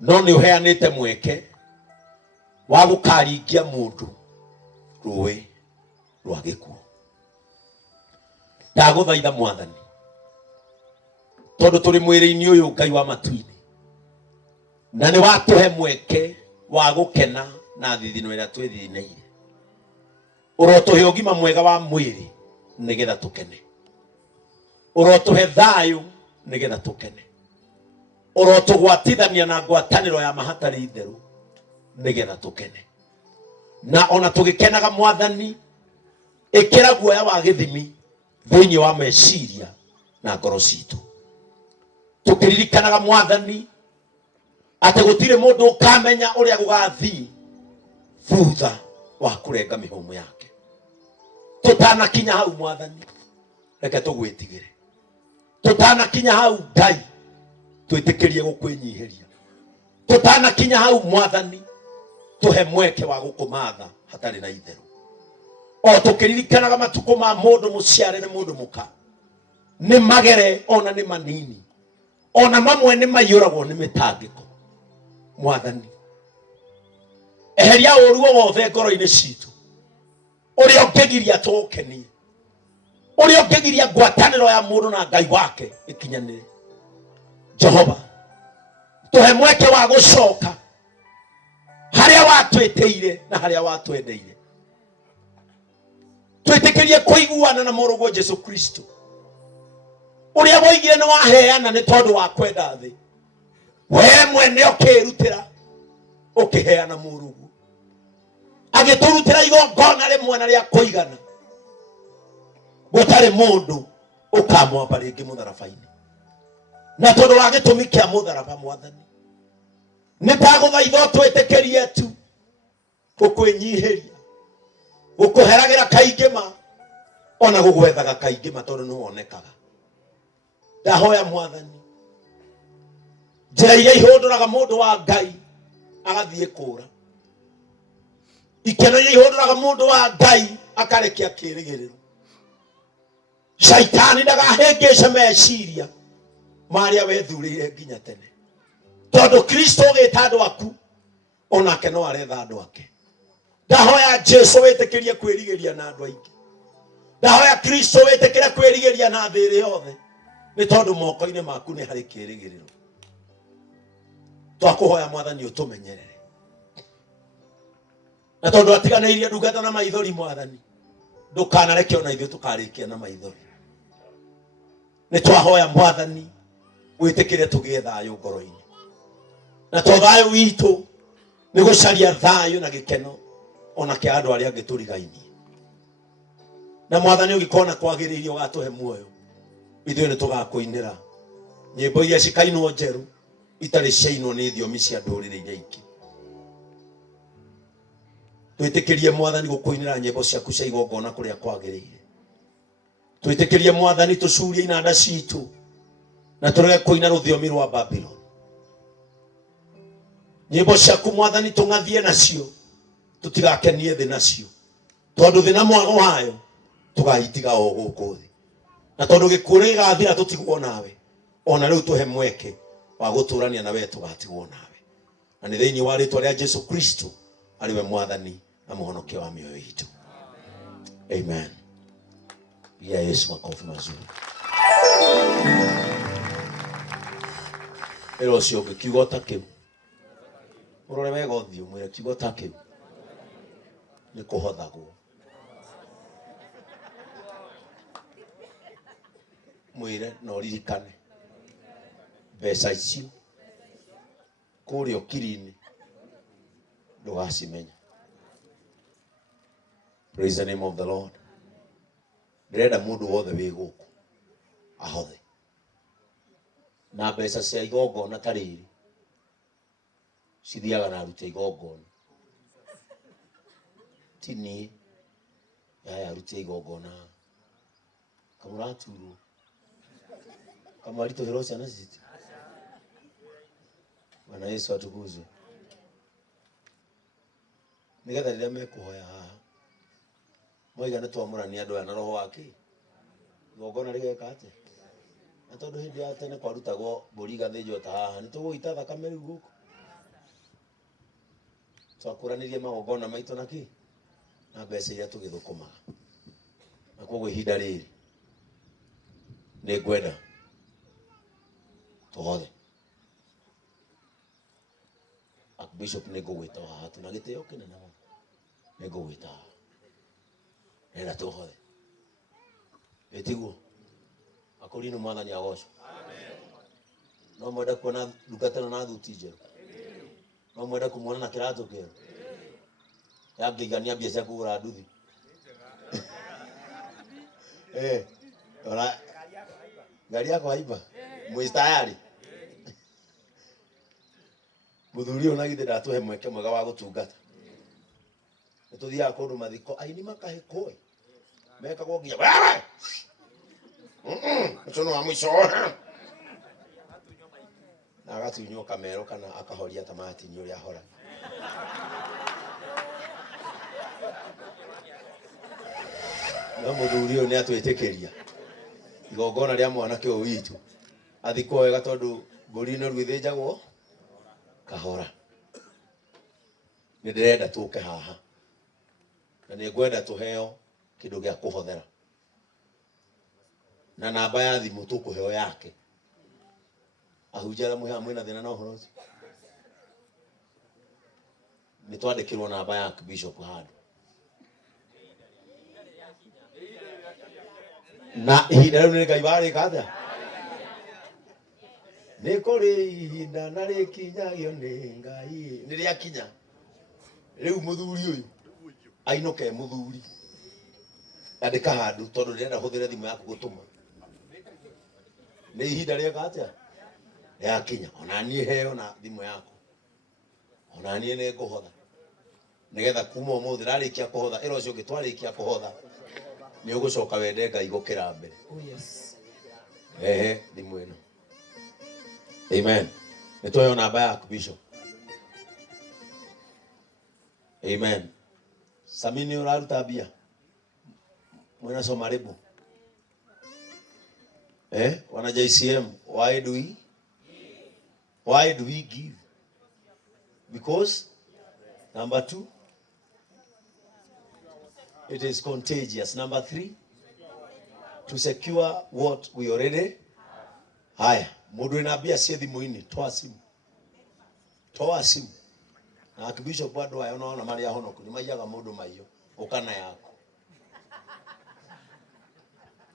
no ni uheanite mweke wa gukaringia mundu ruwi rwa gikuo. Ndaguthaitha Mwathani, tondu turi mwiri-ini uyu Ngai wa matu-ini, na ni watuhe mweke wa gukena na thithino ira twithiniire, urotuhe ugima mwega wa mwiri nigetha tukene, urotuhe thayu nigetha tukene, urotugwatithania na ngwataniro ya mahatari itheru nigetha tukene. Na ona tugikenaga Mwathani, ikira guoya wa githimi thiini wa meciria na ngoro citu, tukiririkanaga Mwathani ati gutire mundu ukamenya uria gugathii thutha wa kurenga mihumu yake. Tutanakinya hau Mwathani, reke tugwitigire. Tutanakinya hau Ngai, twitikirie gukwinyihiria. Tutanakinya hau Mwathani, tuhe mweke wa gukumatha hatari na itheru. O tukiririkanaga matuko ma mundu muciare ni mundu muka, ni magere ona ni manini, ona mamwe ni mayuragwo ni mitangiko. Mwathani, eheria uruo wothe ngoro-ini citu, uria ungigiria tukenie, uria ungigiria ngwataniro ya mundu na Ngai wake ikinyanire. Jehova, tuhe mweke wa gucoka haria watwiteire na haria watwendeire. Twitikirie kuiguana na murugo Jesu Kristo, uria woigire ni waheana ni tondu wa kwenda thi. We mwene ukirutira ukiheana murugo, agiturutira igongona rimwe na ria kuigana, gutari mundu ukamwamba ringi mutharabaini. Na tondu wa gitumi kia mutharaba Mwathani, nitaguthaitha twitikirie tu gukwinyihiria, gukuheragira kaingima, ona gugwethaga kaingima tondu ni wonekaga. Ndahoya Mwathani, njira iria ihunduraga mundu wa Ngai agathie kura, ikeno iria ihunduraga mundu wa Ngai akarekia kirigiriro, shaitani ndagahingice meciria maria wethurire nginya tene. Tondu Kristo ugita andu aku, onake no aretha andu ake. Ndahoya Jesu witikirie kwirigiria na andu aingi. Ndahoya Kristo witikirie kwirigiria na thiri yothe, ni tondu moko-ini maku ni hari kirigiriro. Twakuhoya Mwathani utumenyerere, na tondu atiganeirie ndungata na maithori Mwathani, ndukanareke ona ithuĩ tukarikia na maithori. Ni twahoya Mwathani witikire tugie thayu ngoro-ini, na to thayu witu ni gucaria thayu na gikeno ona kia andu aria angi turigainie. Na Mwathani ugikona kwagiriire ugatuhe muoyo, ithuĩ ni tugakuinira nyimbo iria cikainwo njeru itari ciainwo ni thiomi cia ndurire iria ingi. Twitikirie Mwathani gukuinira nyimbo ciaku cia igongona kuria kwagiriire. Twitikirie Mwathani tucurie inanda citu na turege kuina ruthiomi rwa Babylon. Nyimbo ciaku Mwathani tungathie nacio, tutigakenie thi nacio, tondu thi na mwago wayo tugahitiga o guku thi. Na tondu gikuo gigathira tutigwo nawe, ona riu tuhe mweke wa guturania nawe tugatigwo nawe. Na ni thiini wa ritwa ria Jesu Kristo ariwe Mwathani na muhonokia wa mioyo itu. Amen. Pia Yesu makofi mazuri. Ero cio kiugo ta kiu, urore wega uthio mwire kiugo ta kiu ni kuhothagwo. Mwire no ririkane mbeca icio kuria kiri-ini ndugacimenya. Praise the name of the Lord. Ndirenda mundu wothe wi guku ahothe na mbeca cia igongona ta riri cithiaga na aruti igongona, ti niĩ. Aya aruti igongona kamuraturwo kamarituhĩrwo ciana citu. Bwana Yesu atukuzwe. Nigetha rĩrĩa mekuhoya haha moiga nĩ twamũrania andũ aya na roho wake, igongona rĩgeka atĩa? tondu hindi ya tene kwarutagwo mburi gathinjwo ta haha ni tugũita thakame rĩu gũkũ twakũranĩrie magongona maitũ na kĩ na mbeca iria tũgĩthũkũmaga na koguo ihinda rĩrĩ nĩ ngwenda tũhothe Archbishop nĩ ngũgwĩta haha tuna gĩtĩo kĩnene mũno nĩ ngũgwĩta haha nenda tũhothe ĩtiguo akorino mwathani agocwo no mwenda kuona ndungatĩra na thuti njerũ no mwenda kũmuona na kĩratũ kĩerũ yangĩigania mbia cia kũgũra nduthi ora ngari yako haiba mwistayari muthuri ona githe ndatũhe mweke mwega wa gũtungata nĩtũthiaga kũndũ mathiko aini makahĩkũĩ mekagwo nginya wewe mchono wa mwisho na agatunywo kamero kana akahoria tamati ni uria hora no muthuri uyu ni atwitikiria igongona ria mwanake uyu witu athikwo wega tondu mburi no rwithinjagwo kahora ni ndirenda tuke haha na ni ngwenda tuheo kindu gia kuhothera na namba ya thimu tukuheo yake ahunjara muhe mwina thina na uhoro ucio ni twandikirwo namba ya Archbishop handu na ihinda riu ni Ngai warika atia ni kuri ihinda na rikinyagio ni Ngai ni ria kinya riu muthuri uyu ainuke muthuri andika handu tondu ndirenda huthire thimu yaku gutuma ni ihinda riega atia ya kinya ona nie heo na thimu yako ona nie ne kuhotha nigetha kuma umuthi rarikia kuhotha ira ucio ngitwarikia kuhotha ni ugucoka wende Ngai gukira mbere thimu ino amen nitoyo namba ya Archbishop amen samini uraruta bia mwana soma ribu wana JCM why do we give? Because number 2 it is contagious. Number 3 to secure what we already haya mundu ina bia cie thimu-ini toa simu na Archbishop bado ayo naona mari ahonoku ni maiyaga mundu maiyo ukana yako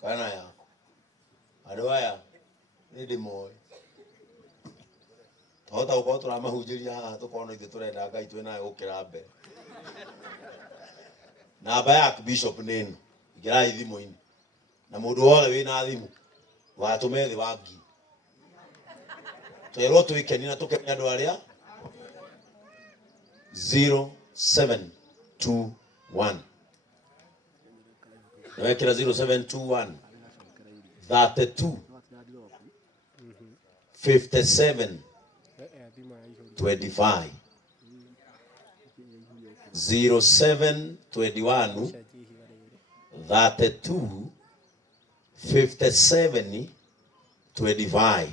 kana yako adwaya ni ndimoi hota uko turamahunjiria haha tukona ithe turenda Ngai twina gukira mbere namba ya Archbishop nini ngirai thimu-ini na mundu wothe wina thimu watume thi wangi twero twikeni na tukeni andu aria 0721 nawekera 0721 32 57 25 0721 32 57 25